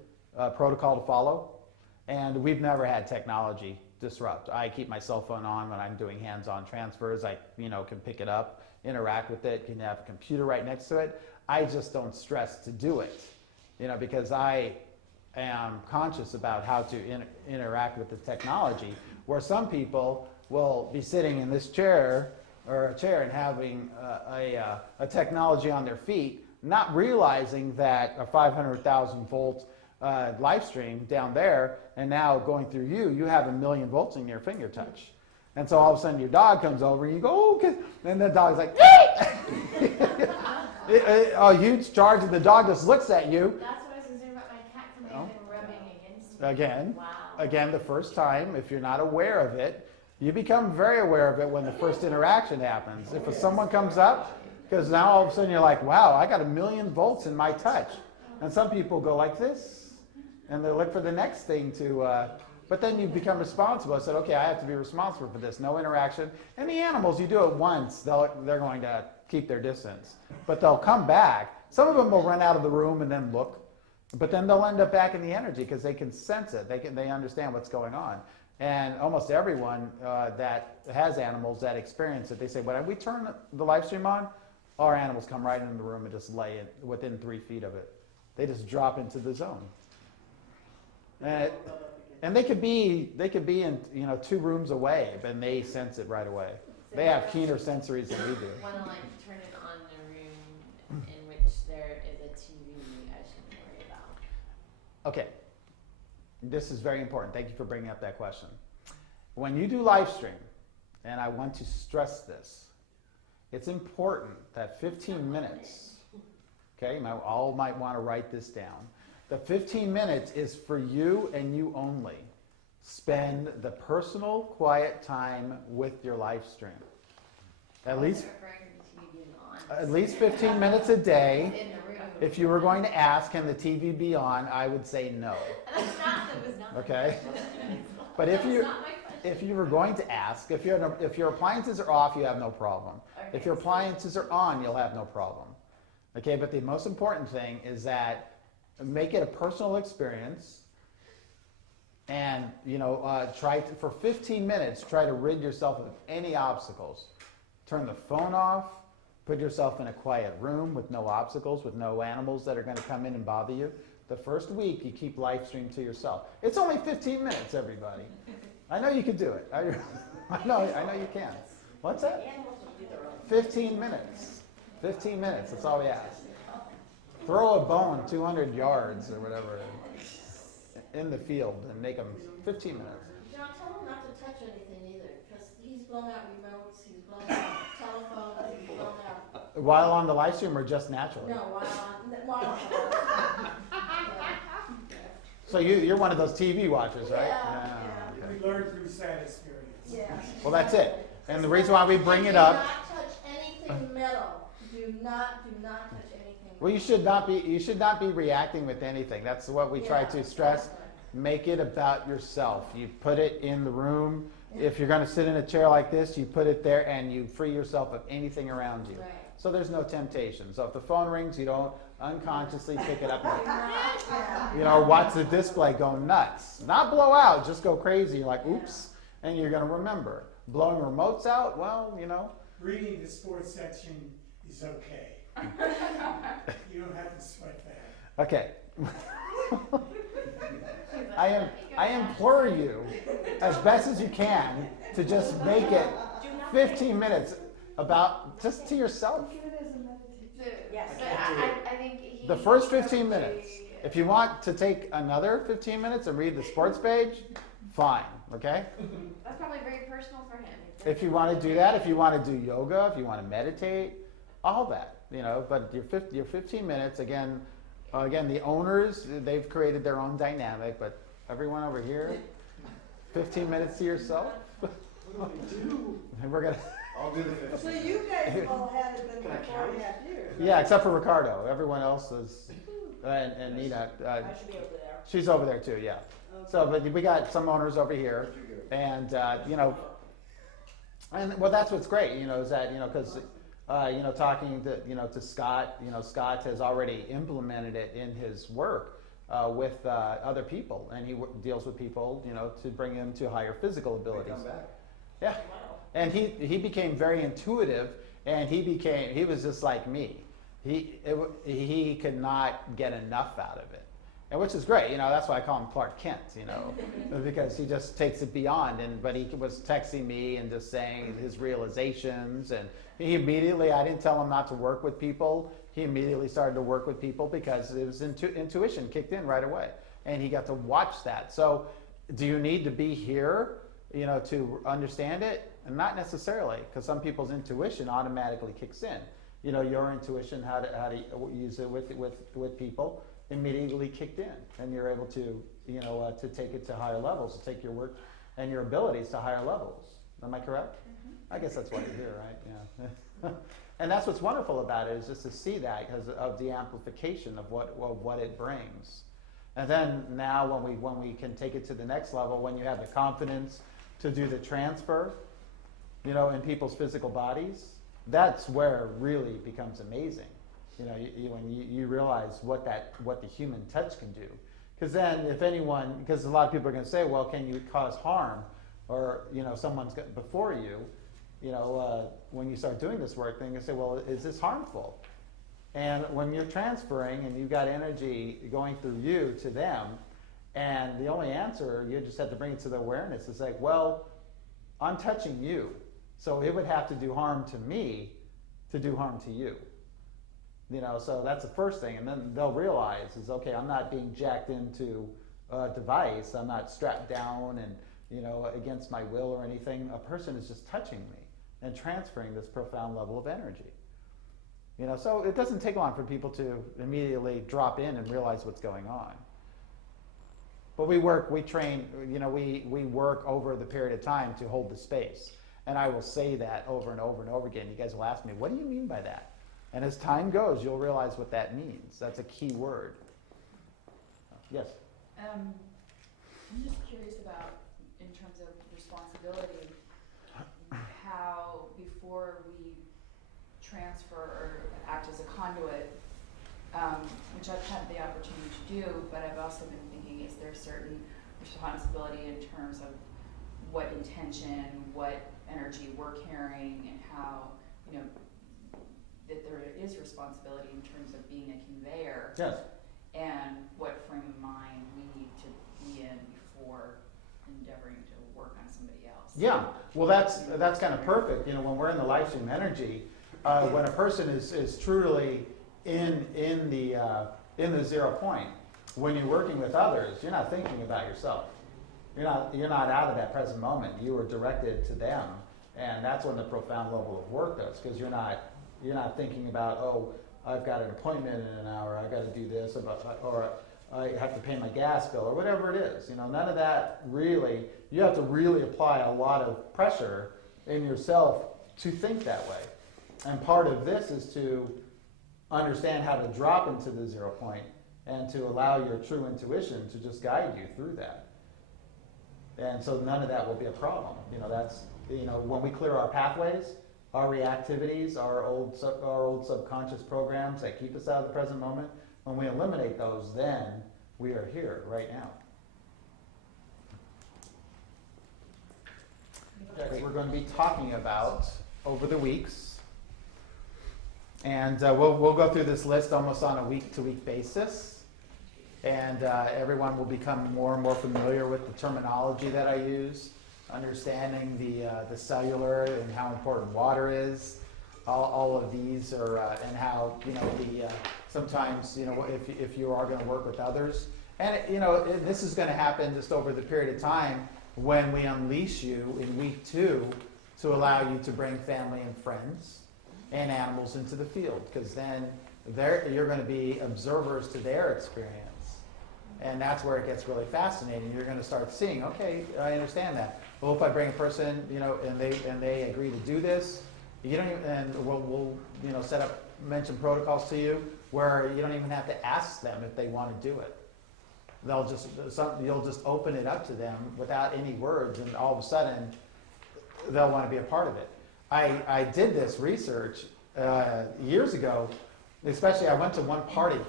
protocol to follow. And we've never had technology disrupt. I keep my cell phone on when I'm doing hands-on transfers. I can pick it up, interact with it, can have a computer right next to it. I just don't stress to do it, because I am conscious about how to interact with the technology, where some people will be sitting in this chair or a chair and having a technology on their feet, not realizing that a 500,000 volt Lifestream down there, and now going through you have 1 million volts in your finger touch. And so all of a sudden your dog comes over and you go, oh, okay. And the dog's like, a huge charge, and the dog just looks at you. That's what I was concerned about, my cat coming in and rubbing against me. Again, Wow. again, the first time, if you're not aware of it, you become very aware of it when the first interaction happens. If someone comes up, because now all of a sudden you're like, wow, I got 1 million volts in my touch. And some people go like this, and they look for the next thing to, but then you become responsible. I said, okay, I have to be responsible for this. No interaction. And the animals, you do it once, they're going to keep their distance. But they'll come back. Some of them will run out of the room and then look. But then they'll end up back in the energy because they can sense it. They understand what's going on. And almost everyone that has animals that experience it, they say, when we turn the Lifestream on, our animals come right into the room and just lay it within 3 feet of it. They just drop into the zone. And they could be in 2 rooms away, but they sense it right away. They have keener sensories than we do. Want to turn it on in a room in which there is a TV I shouldn't worry Okay, this is very important. Thank you for bringing up that question. When you do live stream, and I want to stress this, it's important that 15 minutes, okay, now all might want to write this down. The 15 minutes is for you and you only. Spend the personal, quiet time with your live stream. At least, Referring to TV being on. at least 15 minutes a day. In the room. If you were going to ask, can the TV be on, I would say no. That was not. Okay? But if That was you not my question. if you were going to ask, if your appliances are off, you have no problem. Okay, If your so- appliances are on, you'll have no problem. Okay, but the most important thing is that make it a personal experience, and try to, for 15 minutes, try to rid yourself of any obstacles. Turn the phone off. Put yourself in a quiet room with no obstacles, with no animals that are going to come in and bother you. The first week, you keep live stream to yourself. It's only 15 minutes, everybody. I know you can do it. I know you can. What's that? 15 minutes. 15 minutes, that's all we ask. Throw a bone 200 yards or whatever in the field and make them 15 minutes. John, tell him not to touch anything either, because he's blown out remotes, he's blown out telephones, he's blown out, While on the live stream or just naturally? no, while on the So you're one of those TV watchers, right? Yeah, okay. We learned through sad experience. Yeah. Well, that's it. And the reason why we bring it Do up, not touch anything metal, do not touch anything metal. well, you should not be reacting with anything. That's what we try to stress. Make it about yourself. You put it in the room. If you're going to sit in a chair like this, you put it there and you free yourself of anything around you. Right. So there's no temptation. So if the phone rings, you don't unconsciously pick it up and watch the display go nuts. Not blow out, just go crazy. You're like, oops, and you're going to remember. Blowing remotes out, well, Reading the sports section is okay. You don't have to sweat that. Okay. I implore you, as best as you can, to just make it 15 minutes about just to yourself. Yes. But I think he. The first 15 minutes. If you want to take another 15 minutes and read the sports page, fine, okay? That's probably very personal for him. If you want to do that, if you want to do yoga, if you want to meditate, all that, but your 15 minutes, again, the owners, they've created their own dynamic, but everyone over here, 15 minutes to yourself. What do I do? And we're going to... I'll do the 15. So you guys all had it been Can I for count? 4.5 years. Yeah, except for Ricardo. Everyone else is, and Nina, I should be over there. she's over there too, yeah. Okay. So, but we got some owners over here, and and well, that's what's great, is that because talking to Scott, Scott has already implemented it in his work with other people, and he deals with people, to bring them to higher physical abilities. Come back. Yeah, and he became very intuitive, and he was just like me. He could not get enough out of it, and which is great. That's why I call him Clark Kent. Because he just takes it beyond. But he was texting me and just saying his realizations, and he immediately. I didn't tell him not to work with people. He immediately started to work with people because it was intuition kicked in right away, and he got to watch that. So, do you need to be here, to understand it? And not necessarily, because some people's intuition automatically kicks in. Your intuition, how to use it with people, immediately kicked in, and you're able to to take it to higher levels, to take your work and your abilities to higher levels. Am I correct? I guess that's why you're here, right? Yeah. And that's what's wonderful about it, is just to see that because of the amplification of what it brings. And then now when we can take it to the next level, when you have the confidence to do the transfer, in people's physical bodies, that's where it really becomes amazing. When you realize what the human touch can do. Because then because a lot of people are going to say, well, can you cause harm? Or, someone's before you, when you start doing this work, then you say, well, is this harmful? And when you're transferring and you've got energy going through you to them, and the only answer, you just have to bring it to the awareness, is like, well, I'm touching you. So it would have to do harm to me to do harm to you. So that's the first thing. And then they'll realize is, okay, I'm not being jacked into a device. I'm not strapped down and, against my will or anything. A person is just touching me and transferring this profound level of energy. So it doesn't take long for people to immediately drop in and realize what's going on. But we train, we work over the period of time to hold the space. And I will say that over and over and over again. You guys will ask me, what do you mean by that? And as time goes, you'll realize what that means. That's a key word. Yes? I'm just curious about, in terms of responsibility, how before we transfer or act as a conduit, which I've had the opportunity to do, but I've also been thinking, is there certain responsibility in terms of what intention, what energy we're carrying, and how, that there is responsibility in terms of being a conveyor, Yes. and what frame of mind we need to be in before endeavoring to work on somebody else. Yeah, well, that's kind of perfect. When we're in the Lifestream energy, when a person is truly in the 0 point, when you're working with others, you're not thinking about yourself. You're not out of that present moment. You are directed to them, and that's when the profound level of work does, because you're not thinking about, oh, I've got an appointment in an hour, I've got to do this, or I have to pay my gas bill, or whatever it is. None of that really. You have to really apply a lot of pressure in yourself to think that way. And part of this is to understand how to drop into the 0 point and to allow your true intuition to just guide you through that. And so none of that will be a problem. That's when we clear our pathways, our reactivities, our old subconscious programs that keep us out of the present moment, when we eliminate those, then we are here right now. That we're going to be talking about over the weeks. And we'll go through this list almost on a week-to-week basis. And everyone will become more and more familiar with the terminology that I use, understanding the cellular and how important water is. All of these are, and how, sometimes, if you are going to work with others. And, this is going to happen just over the period of time when we unleash you in week 2 to allow you to bring family and friends and animals into the field, because then you're going to be observers to their experience. And that's where it gets really fascinating. You're going to start seeing, okay, I understand that. Well, if I bring a person, and they agree to do this, you don't even, and we'll mention protocols to you where you don't even have to ask them if they want to do it. You'll just open it up to them without any words, and all of a sudden they'll want to be a part of it. I did this research years ago. Especially, I went to one party,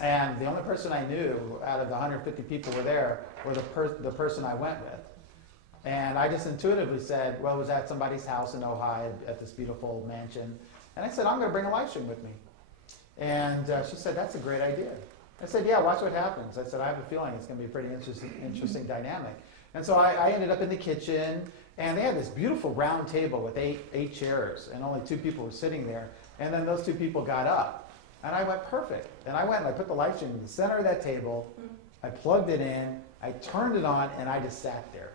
and the only person I knew out of the 150 people were there were the person I went with. And I just intuitively said, well, it was at somebody's house in Ojai at this beautiful mansion. And I said, I'm going to bring a Lifestream with me. And she said, that's a great idea. I said, yeah, watch what happens. I said, I have a feeling it's going to be a pretty interesting dynamic. And so I ended up in the kitchen, and they had this beautiful round table with eight chairs, and only 2 people were sitting there. And then those 2 people got up. And I went, perfect. And I went and I put the Lifestream in the center of that table. I plugged it in, I turned it on, and I just sat there.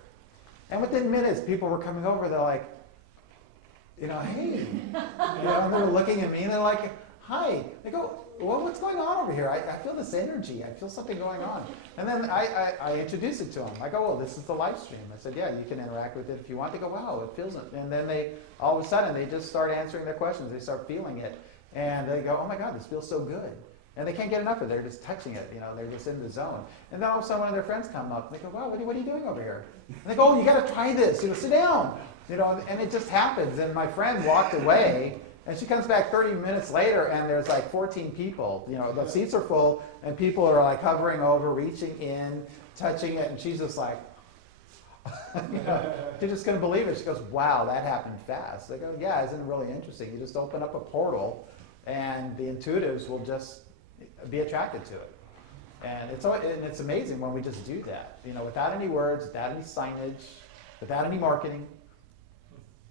And within minutes, people were coming over. They're like, hey. And they were looking at me, and they're like, hi. They go, well, what's going on over here? I feel this energy. I feel something going on. And then I introduced it to them. I go, well, this is the Lifestream. I said, yeah, you can interact with it if you want. They go, wow, it feels it. And then all of a sudden, they just start answering their questions. They start feeling it. And they go, oh my God, this feels so good. And they can't get enough of it. They're just touching it. They're just in the zone. And then all of a sudden, one of their friends come up. And they go, wow, what are you doing over here? And they go, oh, you got to try this. Sit down. And it just happens. And my friend walked away. And she comes back 30 minutes later, and there's like 14 people. The seats are full, and people are like hovering over, reaching in, touching it. And she's just like, she just couldn't believe it. She goes, wow, that happened fast. They go, yeah, isn't it really interesting? You just open up a portal, and the intuitives will just be attracted to it. And it's amazing when we just do that, without any words, without any signage, without any marketing.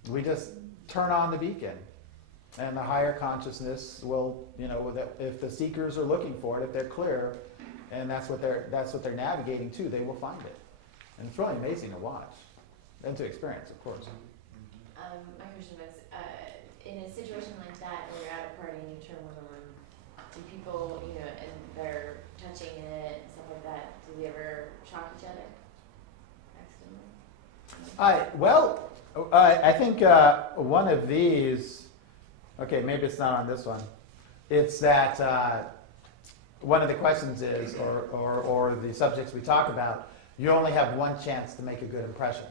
We just turn on the beacon, And the higher consciousness will, if the seekers are looking for it, if they're clear, and that's what they're navigating to, they will find it. And it's really amazing to watch and to experience, of course. My question was, in a situation like that, where you're at a party and you turn one on, do people, and they're touching it and stuff like that, do they ever shock each other accidentally? I think one of these, okay, maybe it's not on this one. It's that one of the questions is, or the subjects we talk about, you only have one chance to make a good impression.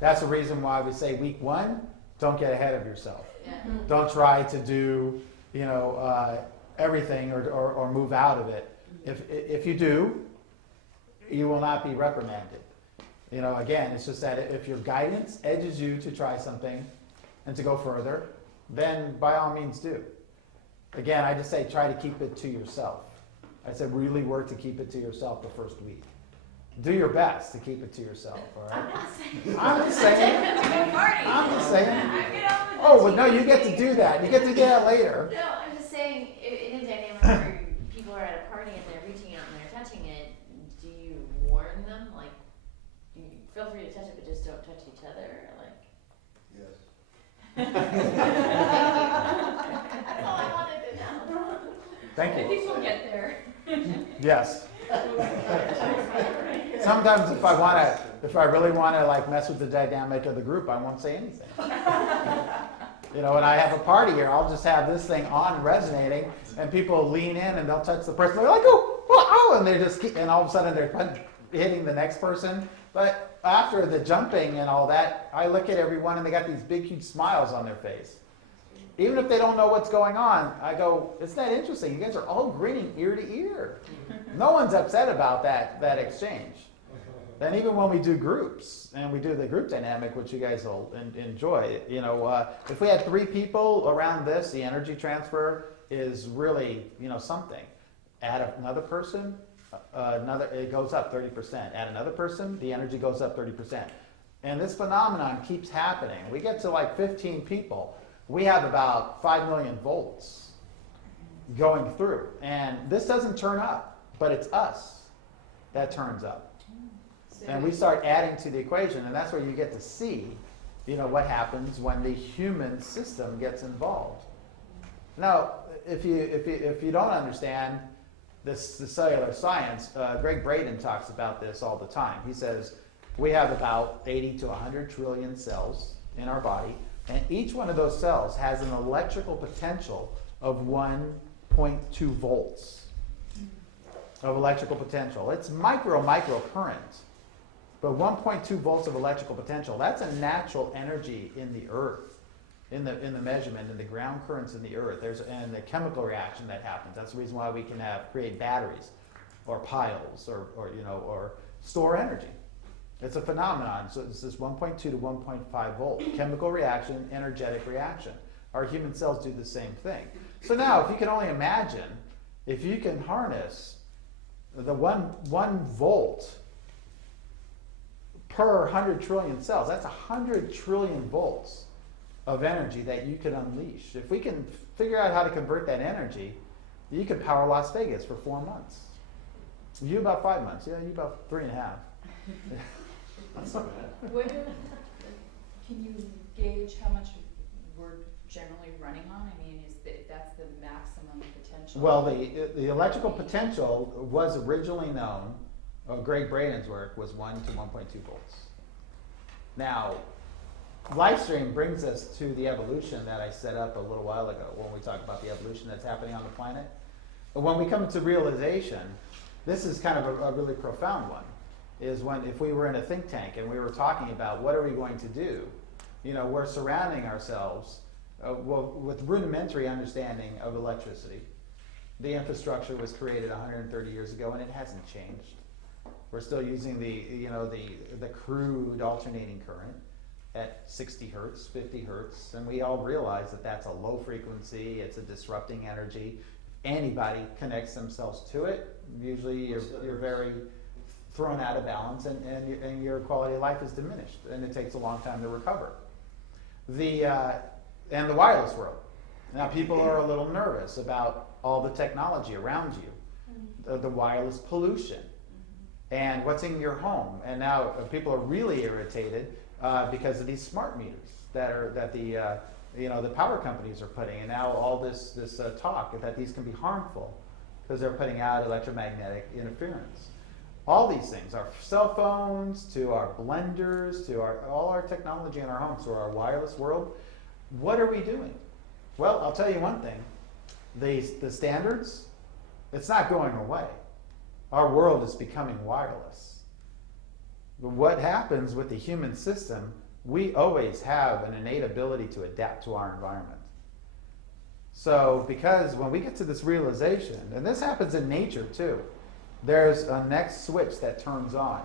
That's the reason why we say week 1, don't get ahead of yourself. Yeah. Don't try to do, everything or move out of it. If you do, you will not be reprimanded. Again, it's just that if your guidance edges you to try something and to go further, then by all means do. Again, I just say try to keep it to yourself. I said really work to keep it to yourself the first week. Do your best to keep it to yourself, all right? I'm just saying. I'm just saying. Oh, well, no, you get to do that. You get to do that later. No, I'm just saying, in a dynamic where people are at a party and they're reaching out and they're touching it, do you warn them? Like, feel free to touch it, but just don't touch each other? Like, Yes. that's all I wanted to know. Thank I you. think we'll get there. Yes. Sometimes if I really want to mess with the dynamic of the group, I won't say anything. When I have a party here, I'll just have this thing on resonating, and people lean in and they'll touch the person. They're like, oh, and they just and all of a sudden they're hitting the next person. But after the jumping and all that, I look at everyone and they got these big, huge smiles on their face. Even if they don't know what's going on, I go, isn't that interesting? You guys are all grinning ear to ear. No one's upset about that exchange. And even when we do groups, and we do the group dynamic, which you guys will enjoy, if we had 3 people around this, the energy transfer is really, something. Add another person, it goes up 30%. Add another person, the energy goes up 30%. And this phenomenon keeps happening. We get to 15 people. We have about 5 million volts going through. And this doesn't turn up, but it's us that turns up. And we start adding to the equation, and that's where you get to see, what happens when the human system gets involved. Now, if you don't understand the cellular science, Greg Braden talks about this all the time. He says we have about 80 to 100 trillion cells in our body, and each one of those cells has an electrical potential of 1.2 volts of electrical potential. It's micro current. But 1.2 volts of electrical potential, that's a natural energy in the earth, in the measurement, in the ground currents in the earth. And the chemical reaction that happens. That's the reason why we can create batteries or piles or store energy. It's a phenomenon. So it's this 1.2 to 1.5 volt chemical reaction, energetic reaction. Our human cells do the same thing. So now, if you can only imagine, if you can harness the one volt per 100 trillion cells, that's 100 trillion volts of energy that you can unleash. If we can figure out how to convert that energy, you could power Las Vegas for 4 months. You about 5 months, yeah, you about 3.5. That's not bad. Can you gauge how much we're generally running on? I mean, that's the maximum potential? Well, the electrical potential was originally known, Greg Braden's work was 1 to 1.2 volts. Now, Lifestream brings us to the evolution that I set up a little while ago when we talk about the evolution that's happening on the planet. But when we come to realization, this is kind of a really profound one, is if we were in a think tank and we were talking about what are we going to do, we're surrounding ourselves with rudimentary understanding of electricity. The infrastructure was created 130 years ago and it hasn't changed. We're still using the crude alternating current at 60 hertz, 50 hertz, and we all realize that that's a low frequency, it's a disrupting energy. If anybody connects themselves to it, usually you're very thrown out of balance and your quality of life is diminished, and it takes a long time to recover. And the wireless world. Now people are a little nervous about all the technology around you, the wireless pollution, and what's in your home. And now people are really irritated because of these smart meters that the power companies are putting, and now all this talk that these can be harmful because they're putting out electromagnetic interference. All these things, our cell phones, to our blenders, to all our technology in our homes, to our wireless world, what are we doing? Well, I'll tell you one thing. The standards, it's not going away. Our world is becoming wireless. But what happens with the human system, we always have an innate ability to adapt to our environment. So, because when we get to this realization, and this happens in nature too, there's a next switch that turns on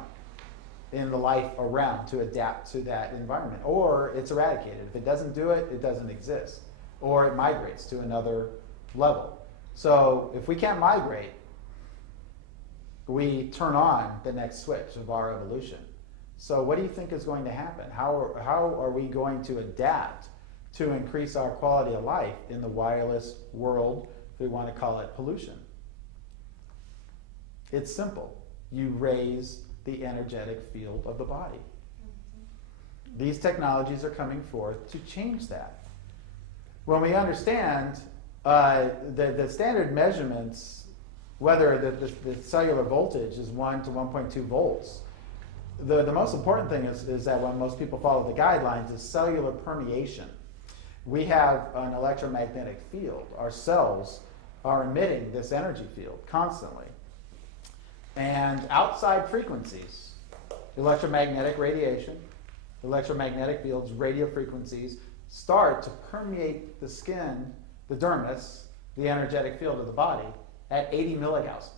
in the life around to adapt to that environment. Or it's eradicated. If it doesn't do it, it doesn't exist. Or it migrates to another level. So if we can't migrate, we turn on the next switch of our evolution. So what do you think is going to happen? How are we going to adapt to increase our quality of life in the wireless world, if we want to call it pollution? It's simple. You raise the energetic field of the body. These technologies are coming forth to change that. When we understand the standard measurements, whether the cellular voltage is 1 to 1.2 volts, the most important thing is that when most people follow the guidelines is cellular permeation. We have an electromagnetic field. Our cells are emitting this energy field constantly. And outside frequencies, electromagnetic radiation, electromagnetic fields, radio frequencies, start to permeate the skin, the dermis, the energetic field of the body, at 80 milligauss.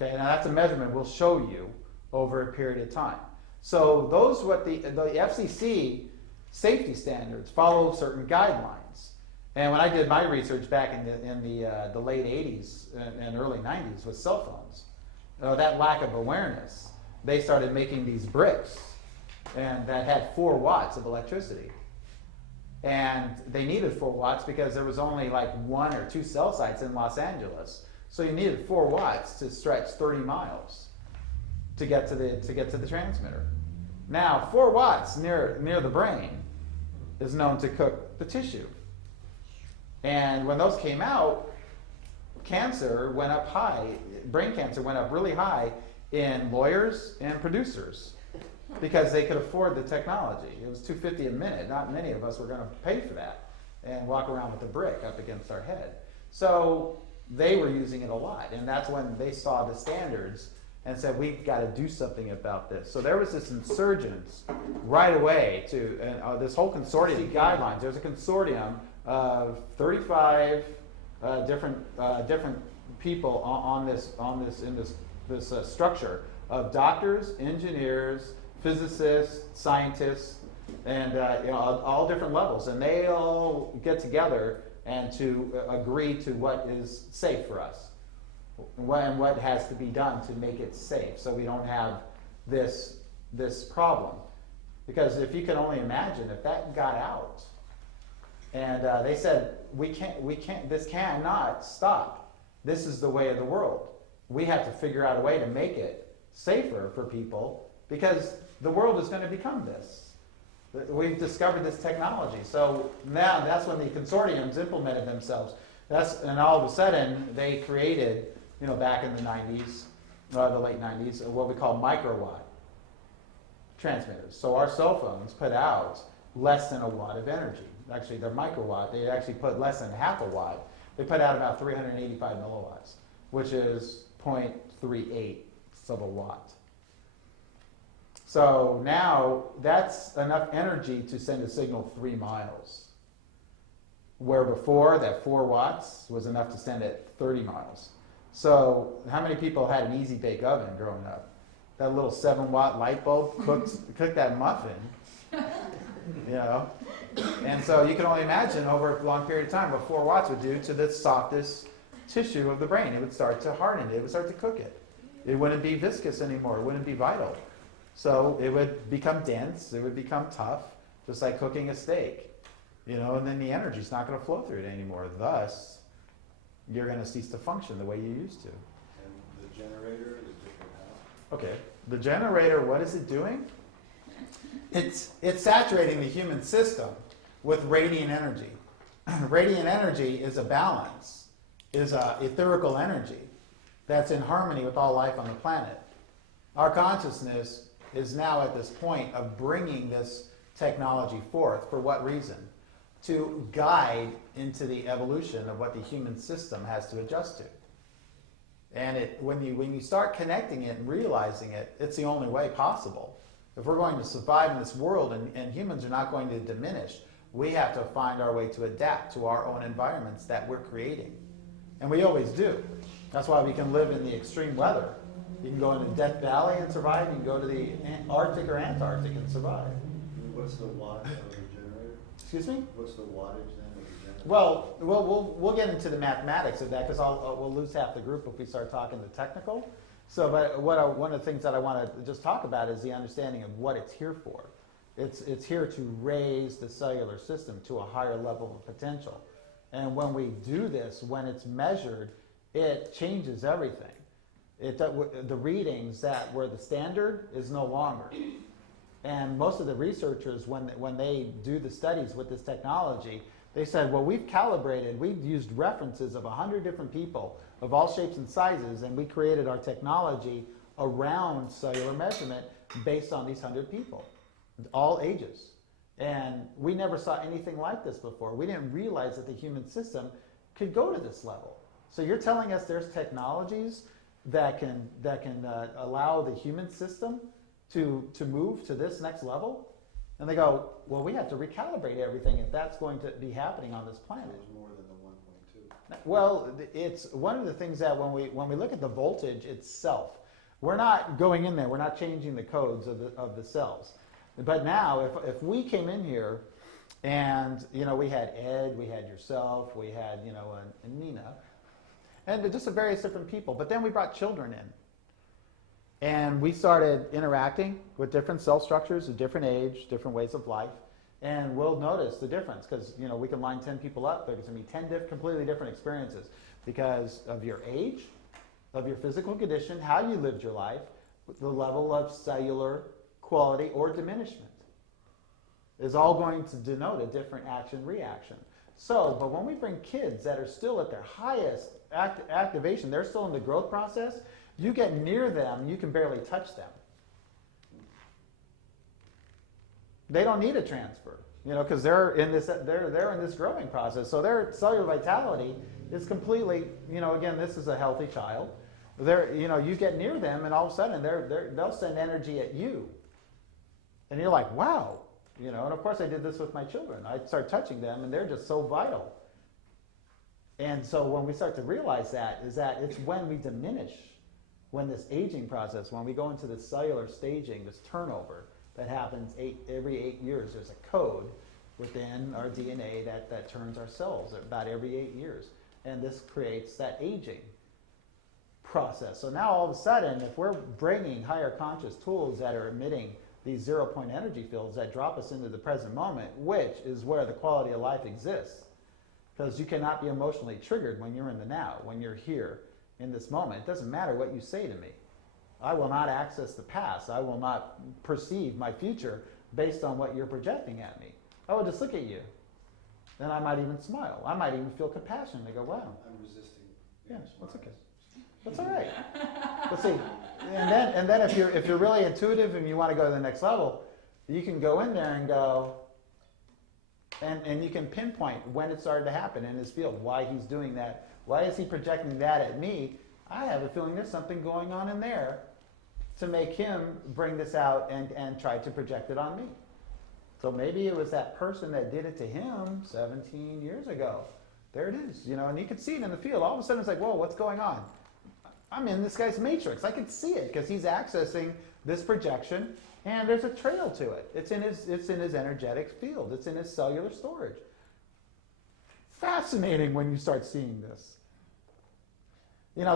Okay, now that's a measurement we'll show you over a period of time. So those what the FCC safety standards follow certain guidelines. And when I did my research back in the late 80s and early 90s with cell phones, that lack of awareness, they started making these bricks and that had 4 watts of electricity. And they needed 4 watts because there was only like 1 or 2 cell sites in Los Angeles. So you needed 4 watts to stretch 30 miles to get to the transmitter. Now, 4 watts near the brain is known to cook the tissue. And when those came out, cancer went up high, brain cancer went up really high in lawyers and producers because they could afford the technology. It was $2.50 a minute. Not many of us were going to pay for that and walk around with a brick up against our head. So they were using it a lot, and that's when they saw the standards and said, we've got to do something about this. So there was this insurgence right away to this whole consortium guidelines. There's a consortium of 35 different people on this structure of doctors, engineers, physicists, scientists, and all different levels, and they all get together and to agree to what is safe for us and what has to be done to make it safe, so we don't have this problem. Because if you can only imagine if that got out, and they said this cannot stop. This is the way of the world. We have to figure out a way to make it safer for people because the world is going to become this. We've discovered this technology. So now that's when the consortiums implemented themselves. And all of a sudden they created, back in the 90s, the late 90s, what we call microwatt transmitters. So our cell phones put out less than a watt of energy. Actually, they're microwatt. They actually put less than half a watt. They put out about 385 milliwatts, which is 0.38 of a watt. So now that's enough energy to send a signal 3 miles, where before that 4 watts was enough to send it 30 miles. So how many people had an easy bake oven growing up? That little 7-watt light bulb cooked that muffin, And so you can only imagine over a long period of time what 4 watts would do to the softest tissue of the brain. It would start to harden it. It would start to cook it. It wouldn't be viscous anymore. It wouldn't be vital. So it would become dense. It would become tough, just like cooking a steak. and then the energy's not going to flow through it anymore. Thus, you're going to cease to function the way you used to. And the generator is different now. Okay, the generator, what is it doing? It's saturating the human system with radiant energy. Radiant energy is a balance, is a etherical energy that's in harmony with all life on the planet. Our consciousness is now at this point of bringing this technology forth. For what reason? To guide into the evolution of what the human system has to adjust to. And when you start connecting it and realizing it, it's the only way possible. If we're going to survive in this world and humans are not going to diminish, we have to find our way to adapt to our own environments that we're creating. And we always do. That's why we can live in the extreme weather. You can go into Death Valley and survive. You can go to the Arctic or Antarctic and survive. What's the watt of the generator? Excuse me? What's the wattage then of the generator? Well, we'll get into the mathematics of that because we'll lose half the group if we start talking the technical. So, but one of the things that I want to just talk about is the understanding of what it's here for. It's here to raise the cellular system to a higher level of potential. And when we do this, when it's measured, it changes everything. The readings that were the standard is no longer. And most of the researchers, when they do the studies with this technology, they said, well, we've used references of 100 different people of all shapes and sizes, and we created our technology around cellular measurement based on these 100 people, all ages. And we never saw anything like this before. We didn't realize that the human system could go to this level. So you're telling us there's technologies that can allow the human system to move to this next level? And they go, well, we have to recalibrate everything if that's going to be happening on this planet. It was more than the 1.2. Well, it's one of the things that when we look at the voltage itself, we're not going in there, we're not changing the codes of the cells. But now, if we came in here and, we had Ed, we had yourself, we had, and Nina, and just various different people, but then we brought children in. And we started interacting with different cell structures of different age, different ways of life, and we'll notice the difference because, we can line 10 people up, there's going to be 10 completely different experiences because of your age, of your physical condition, how you lived your life, the level of cellular quality or diminishment is all going to denote a different action-reaction. So, but when we bring kids that are still at their highest activation, they're still in the growth process, you get near them, you can barely touch them. They don't need a transfer, because they're in this growing process. So their cellular vitality is completely, again, this is a healthy child. You get near them, and all of a sudden they'll send energy at you. And you're like, wow, and of course I did this with my children. I start touching them and they're just so vital. And so when we start to realize that, is that it's when we diminish, when this aging process, when we go into this cellular staging, this turnover that happens every 8 years, there's a code within our DNA that turns our cells about every 8 years. And this creates that aging process. So now all of a sudden, if we're bringing higher conscious tools that are emitting these 0-point energy fields that drop us into the present moment, which is where the quality of life exists. Because you cannot be emotionally triggered when you're in the now, when you're here in this moment. It doesn't matter what you say to me. I will not access the past. I will not perceive my future based on what you're projecting at me. I will just look at you. Then I might even smile. I might even feel compassion. I go, wow. I'm resisting. Yeah, that's okay. That's all right. But see, and then if you're really intuitive and you want to go to the next level, you can go in there and go, and you can pinpoint when it started to happen in his field, why he's doing that, why is he projecting that at me. I have a feeling there's something going on in there to make him bring this out and try to project it on me. So maybe it was that person that did it to him 17 years ago. There it is, and you can see it in the field. All of a sudden it's like, whoa, what's going on? I'm in this guy's matrix. I can see it because he's accessing this projection, and there's a trail to it. It's in his energetic field. It's in his cellular storage. Fascinating when you start seeing this.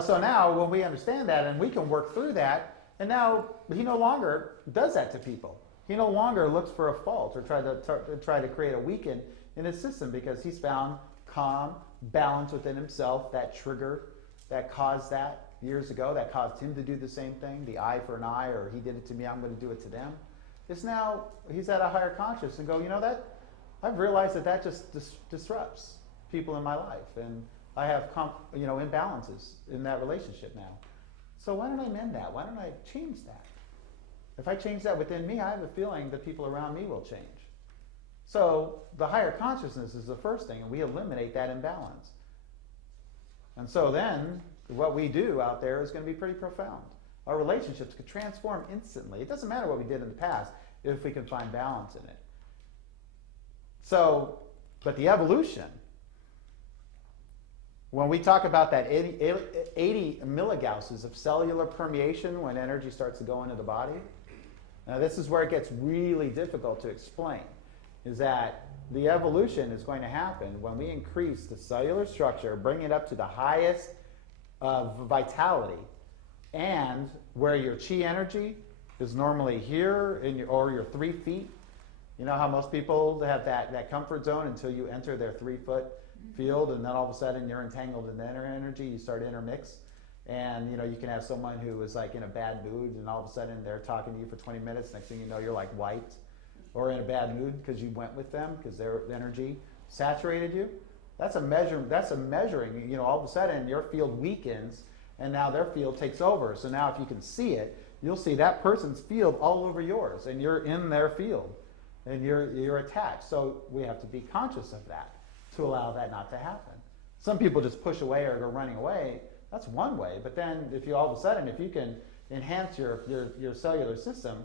So now when we understand that and we can work through that, and now he no longer does that to people. He no longer looks for a fault or try to create a weaken in his system because he's found calm, balance within himself, that trigger that caused that years ago, that caused him to do the same thing, the eye for an eye, or he did it to me, I'm going to do it to them. It's now, he's at a higher conscious and go, you know, that I've realized that just disrupts people in my life, and I have imbalances in that relationship now. So why don't I mend that? Why don't I change that? If I change that within me, I have a feeling that people around me will change. So the higher consciousness is the first thing, and we eliminate that imbalance. And so then what we do out there is going to be pretty profound. Our relationships could transform instantly. It doesn't matter what we did in the past if we can find balance in it. So, but the evolution, when we talk about that 80 milligausses of cellular permeation when energy starts to go into the body, now this is where it gets really difficult to explain, is that the evolution is going to happen when we increase the cellular structure, bring it up to the highest vitality, and where your chi energy is normally here or your 3 feet. You know how most people have that comfort zone until you enter their 3-foot field, and then all of a sudden you're entangled in the inner energy, you start to intermix. And you can have someone who is like in a bad mood, and all of a sudden they're talking to you for 20 minutes, next thing you know you're like wiped, or in a bad mood because you went with them because their energy saturated you. That's a measuring, all of a sudden your field weakens and now their field takes over. So now if you can see it, you'll see that person's field all over yours, and you're in their field and you're attached. So we have to be conscious of that to allow that not to happen. Some people just push away or go running away. That's one way. But then if you all of a sudden, if you can enhance your cellular system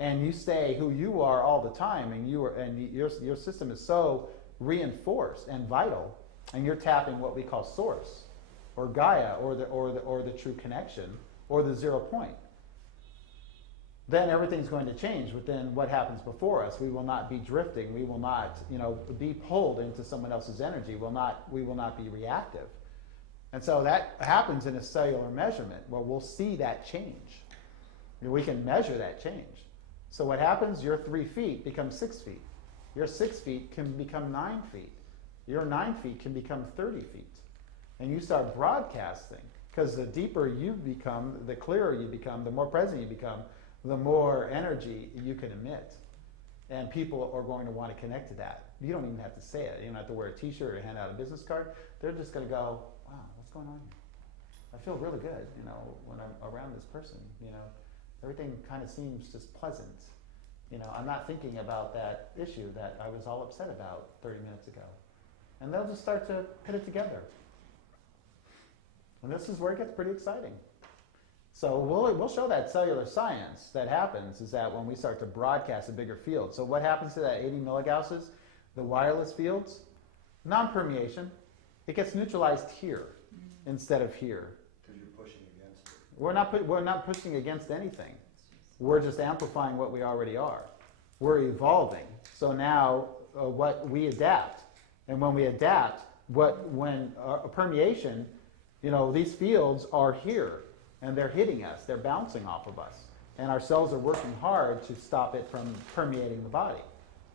and you stay who you are all the time, and your system is so reinforced and vital, and you're tapping what we call source or Gaia or the true connection or the 0 point, then everything's going to change within what happens before us. We will not be drifting. We will not, be pulled into someone else's energy. We will not be reactive. And so that happens in a cellular measurement where we'll see that change. We can measure that change. So what happens? Your 3 feet becomes 6 feet. Your 6 feet can become 9 feet. Your 9 feet can become 30 feet. And you start broadcasting, because the deeper you become, the clearer you become, the more present you become, the more energy you can emit. And people are going to want to connect to that. You don't even have to say it. You don't have to wear a t-shirt or hand out a business card. They're just going to go, wow, what's going on here? I feel really good, when I'm around this person, Everything kind of seems just pleasant. I'm not thinking about that issue that I was all upset about 30 minutes ago. And they'll just start to put it together. And this is where it gets pretty exciting. So we'll show that cellular science that happens is that when we start to broadcast a bigger field. So what happens to that 80 milligausses, the wireless fields? Non-permeation. It gets neutralized here instead of here. Because you're pushing against it. We're not pushing against anything. We're just amplifying what we already are. We're evolving. So now what we adapt. And when we adapt, when permeation, these fields are here. And they're hitting us, they're bouncing off of us. And our cells are working hard to stop it from permeating the body.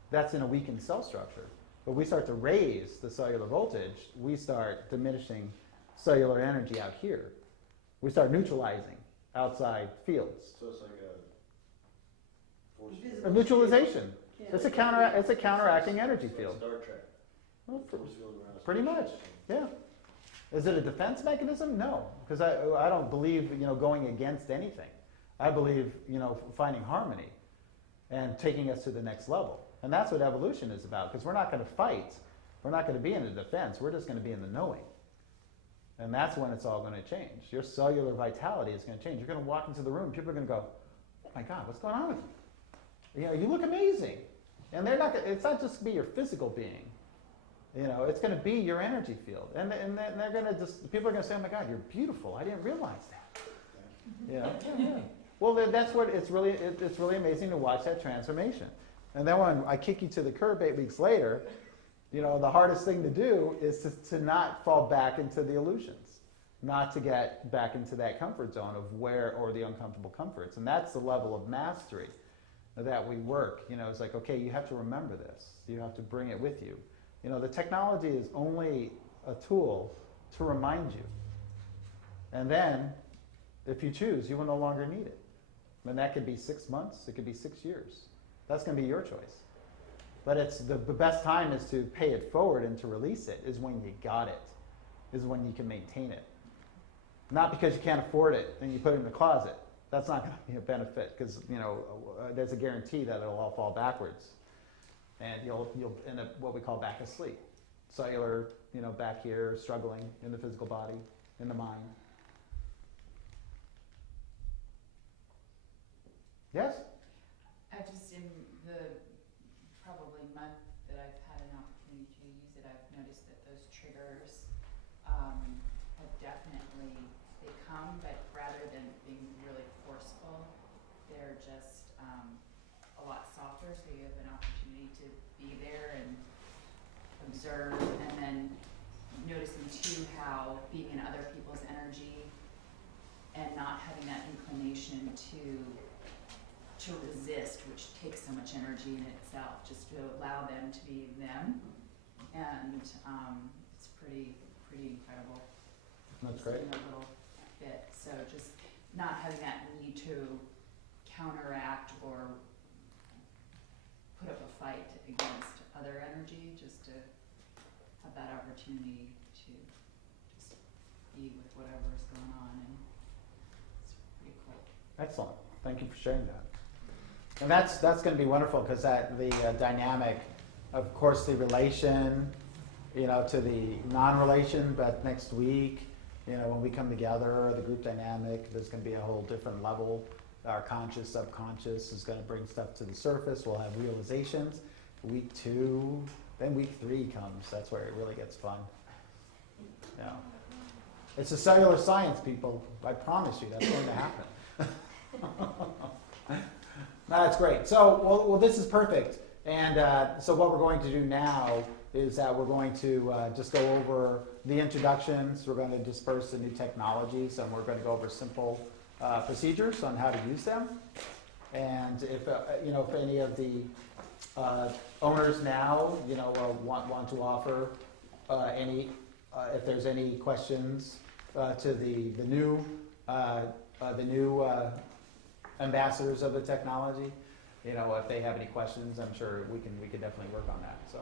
That's in a weakened cell structure. But we start to raise the cellular voltage, we start diminishing cellular energy out here. We start neutralizing outside fields. So it's like a force field. A neutralization. Yeah. It's a counteracting energy field. Star Trek. Well, Force field around a pretty spaceship. much, yeah. Is it a defense mechanism? No, because I don't believe going against anything. I believe finding harmony and taking us to the next level, and that's what evolution is about. Because we're not going to fight, we're not going to be in a defense. We're just going to be in the knowing, and that's when it's all going to change. Your cellular vitality is going to change. You're going to walk into the room, people are going to go, "Oh my God, what's going on with you? You look amazing," and they're not. It's not just be your physical being. It's going to be your energy field, and they're going to people are going to say, "Oh my God, you're beautiful! I didn't realize that." Yeah. Well, that's what it's really amazing to watch that transformation. And then when I kick you to the curb 8 weeks later, the hardest thing to do is to not fall back into the illusions, not to get back into that comfort zone of or the uncomfortable comforts, and that's the level of mastery that we work. It's like, okay, you have to remember this. You have to bring it with you. The technology is only a tool to remind you. And then, if you choose, you will no longer need it. And that could be 6 months, it could be 6 years. That's going to be your choice. But it's the best time is to pay it forward and to release it is when you got it, is when you can maintain it. Not because you can't afford it and you put it in the closet. That's not going to be a benefit because there's a guarantee that it'll all fall backwards, and you'll end up what we call back asleep, cellular, back here, struggling in the physical body, in the mind. Yes. I just, in the probably month that I've had an opportunity to use it, I've noticed that those triggers have definitely, they come, but rather than being really forceful, they're just a lot softer, so you have an opportunity to be there and observe, and then noticing too how being in other people's energy and not having that inclination to resist, which takes so much energy in itself, just to allow them to be them, and it's pretty incredible. That's Just great. in a little bit. So just not having that need to counteract or put up a fight against other energy, just to have that opportunity to just be with whatever is going on, and it's pretty cool. Excellent. Thank you for sharing that. And that's going to be wonderful because the dynamic, of course, the relation, to the non-relation, but next week, when we come together, the group dynamic, there's going to be a whole different level. Our conscious, subconscious is going to bring stuff to the surface. We'll have realizations. Week 2, then week 3 comes. That's where it really gets fun. Yeah. It's a cellular science, people. I promise you, that's going to happen. That's great. So, well, this is perfect. And so what we're going to do now is that we're going to just go over the introductions. We're going to disperse the new technologies, and we're going to go over simple procedures on how to use them. And if if any of the owners now want to offer if there's any questions to the new ambassadors of the technology, if they have any questions, I'm sure we can definitely work on that. So.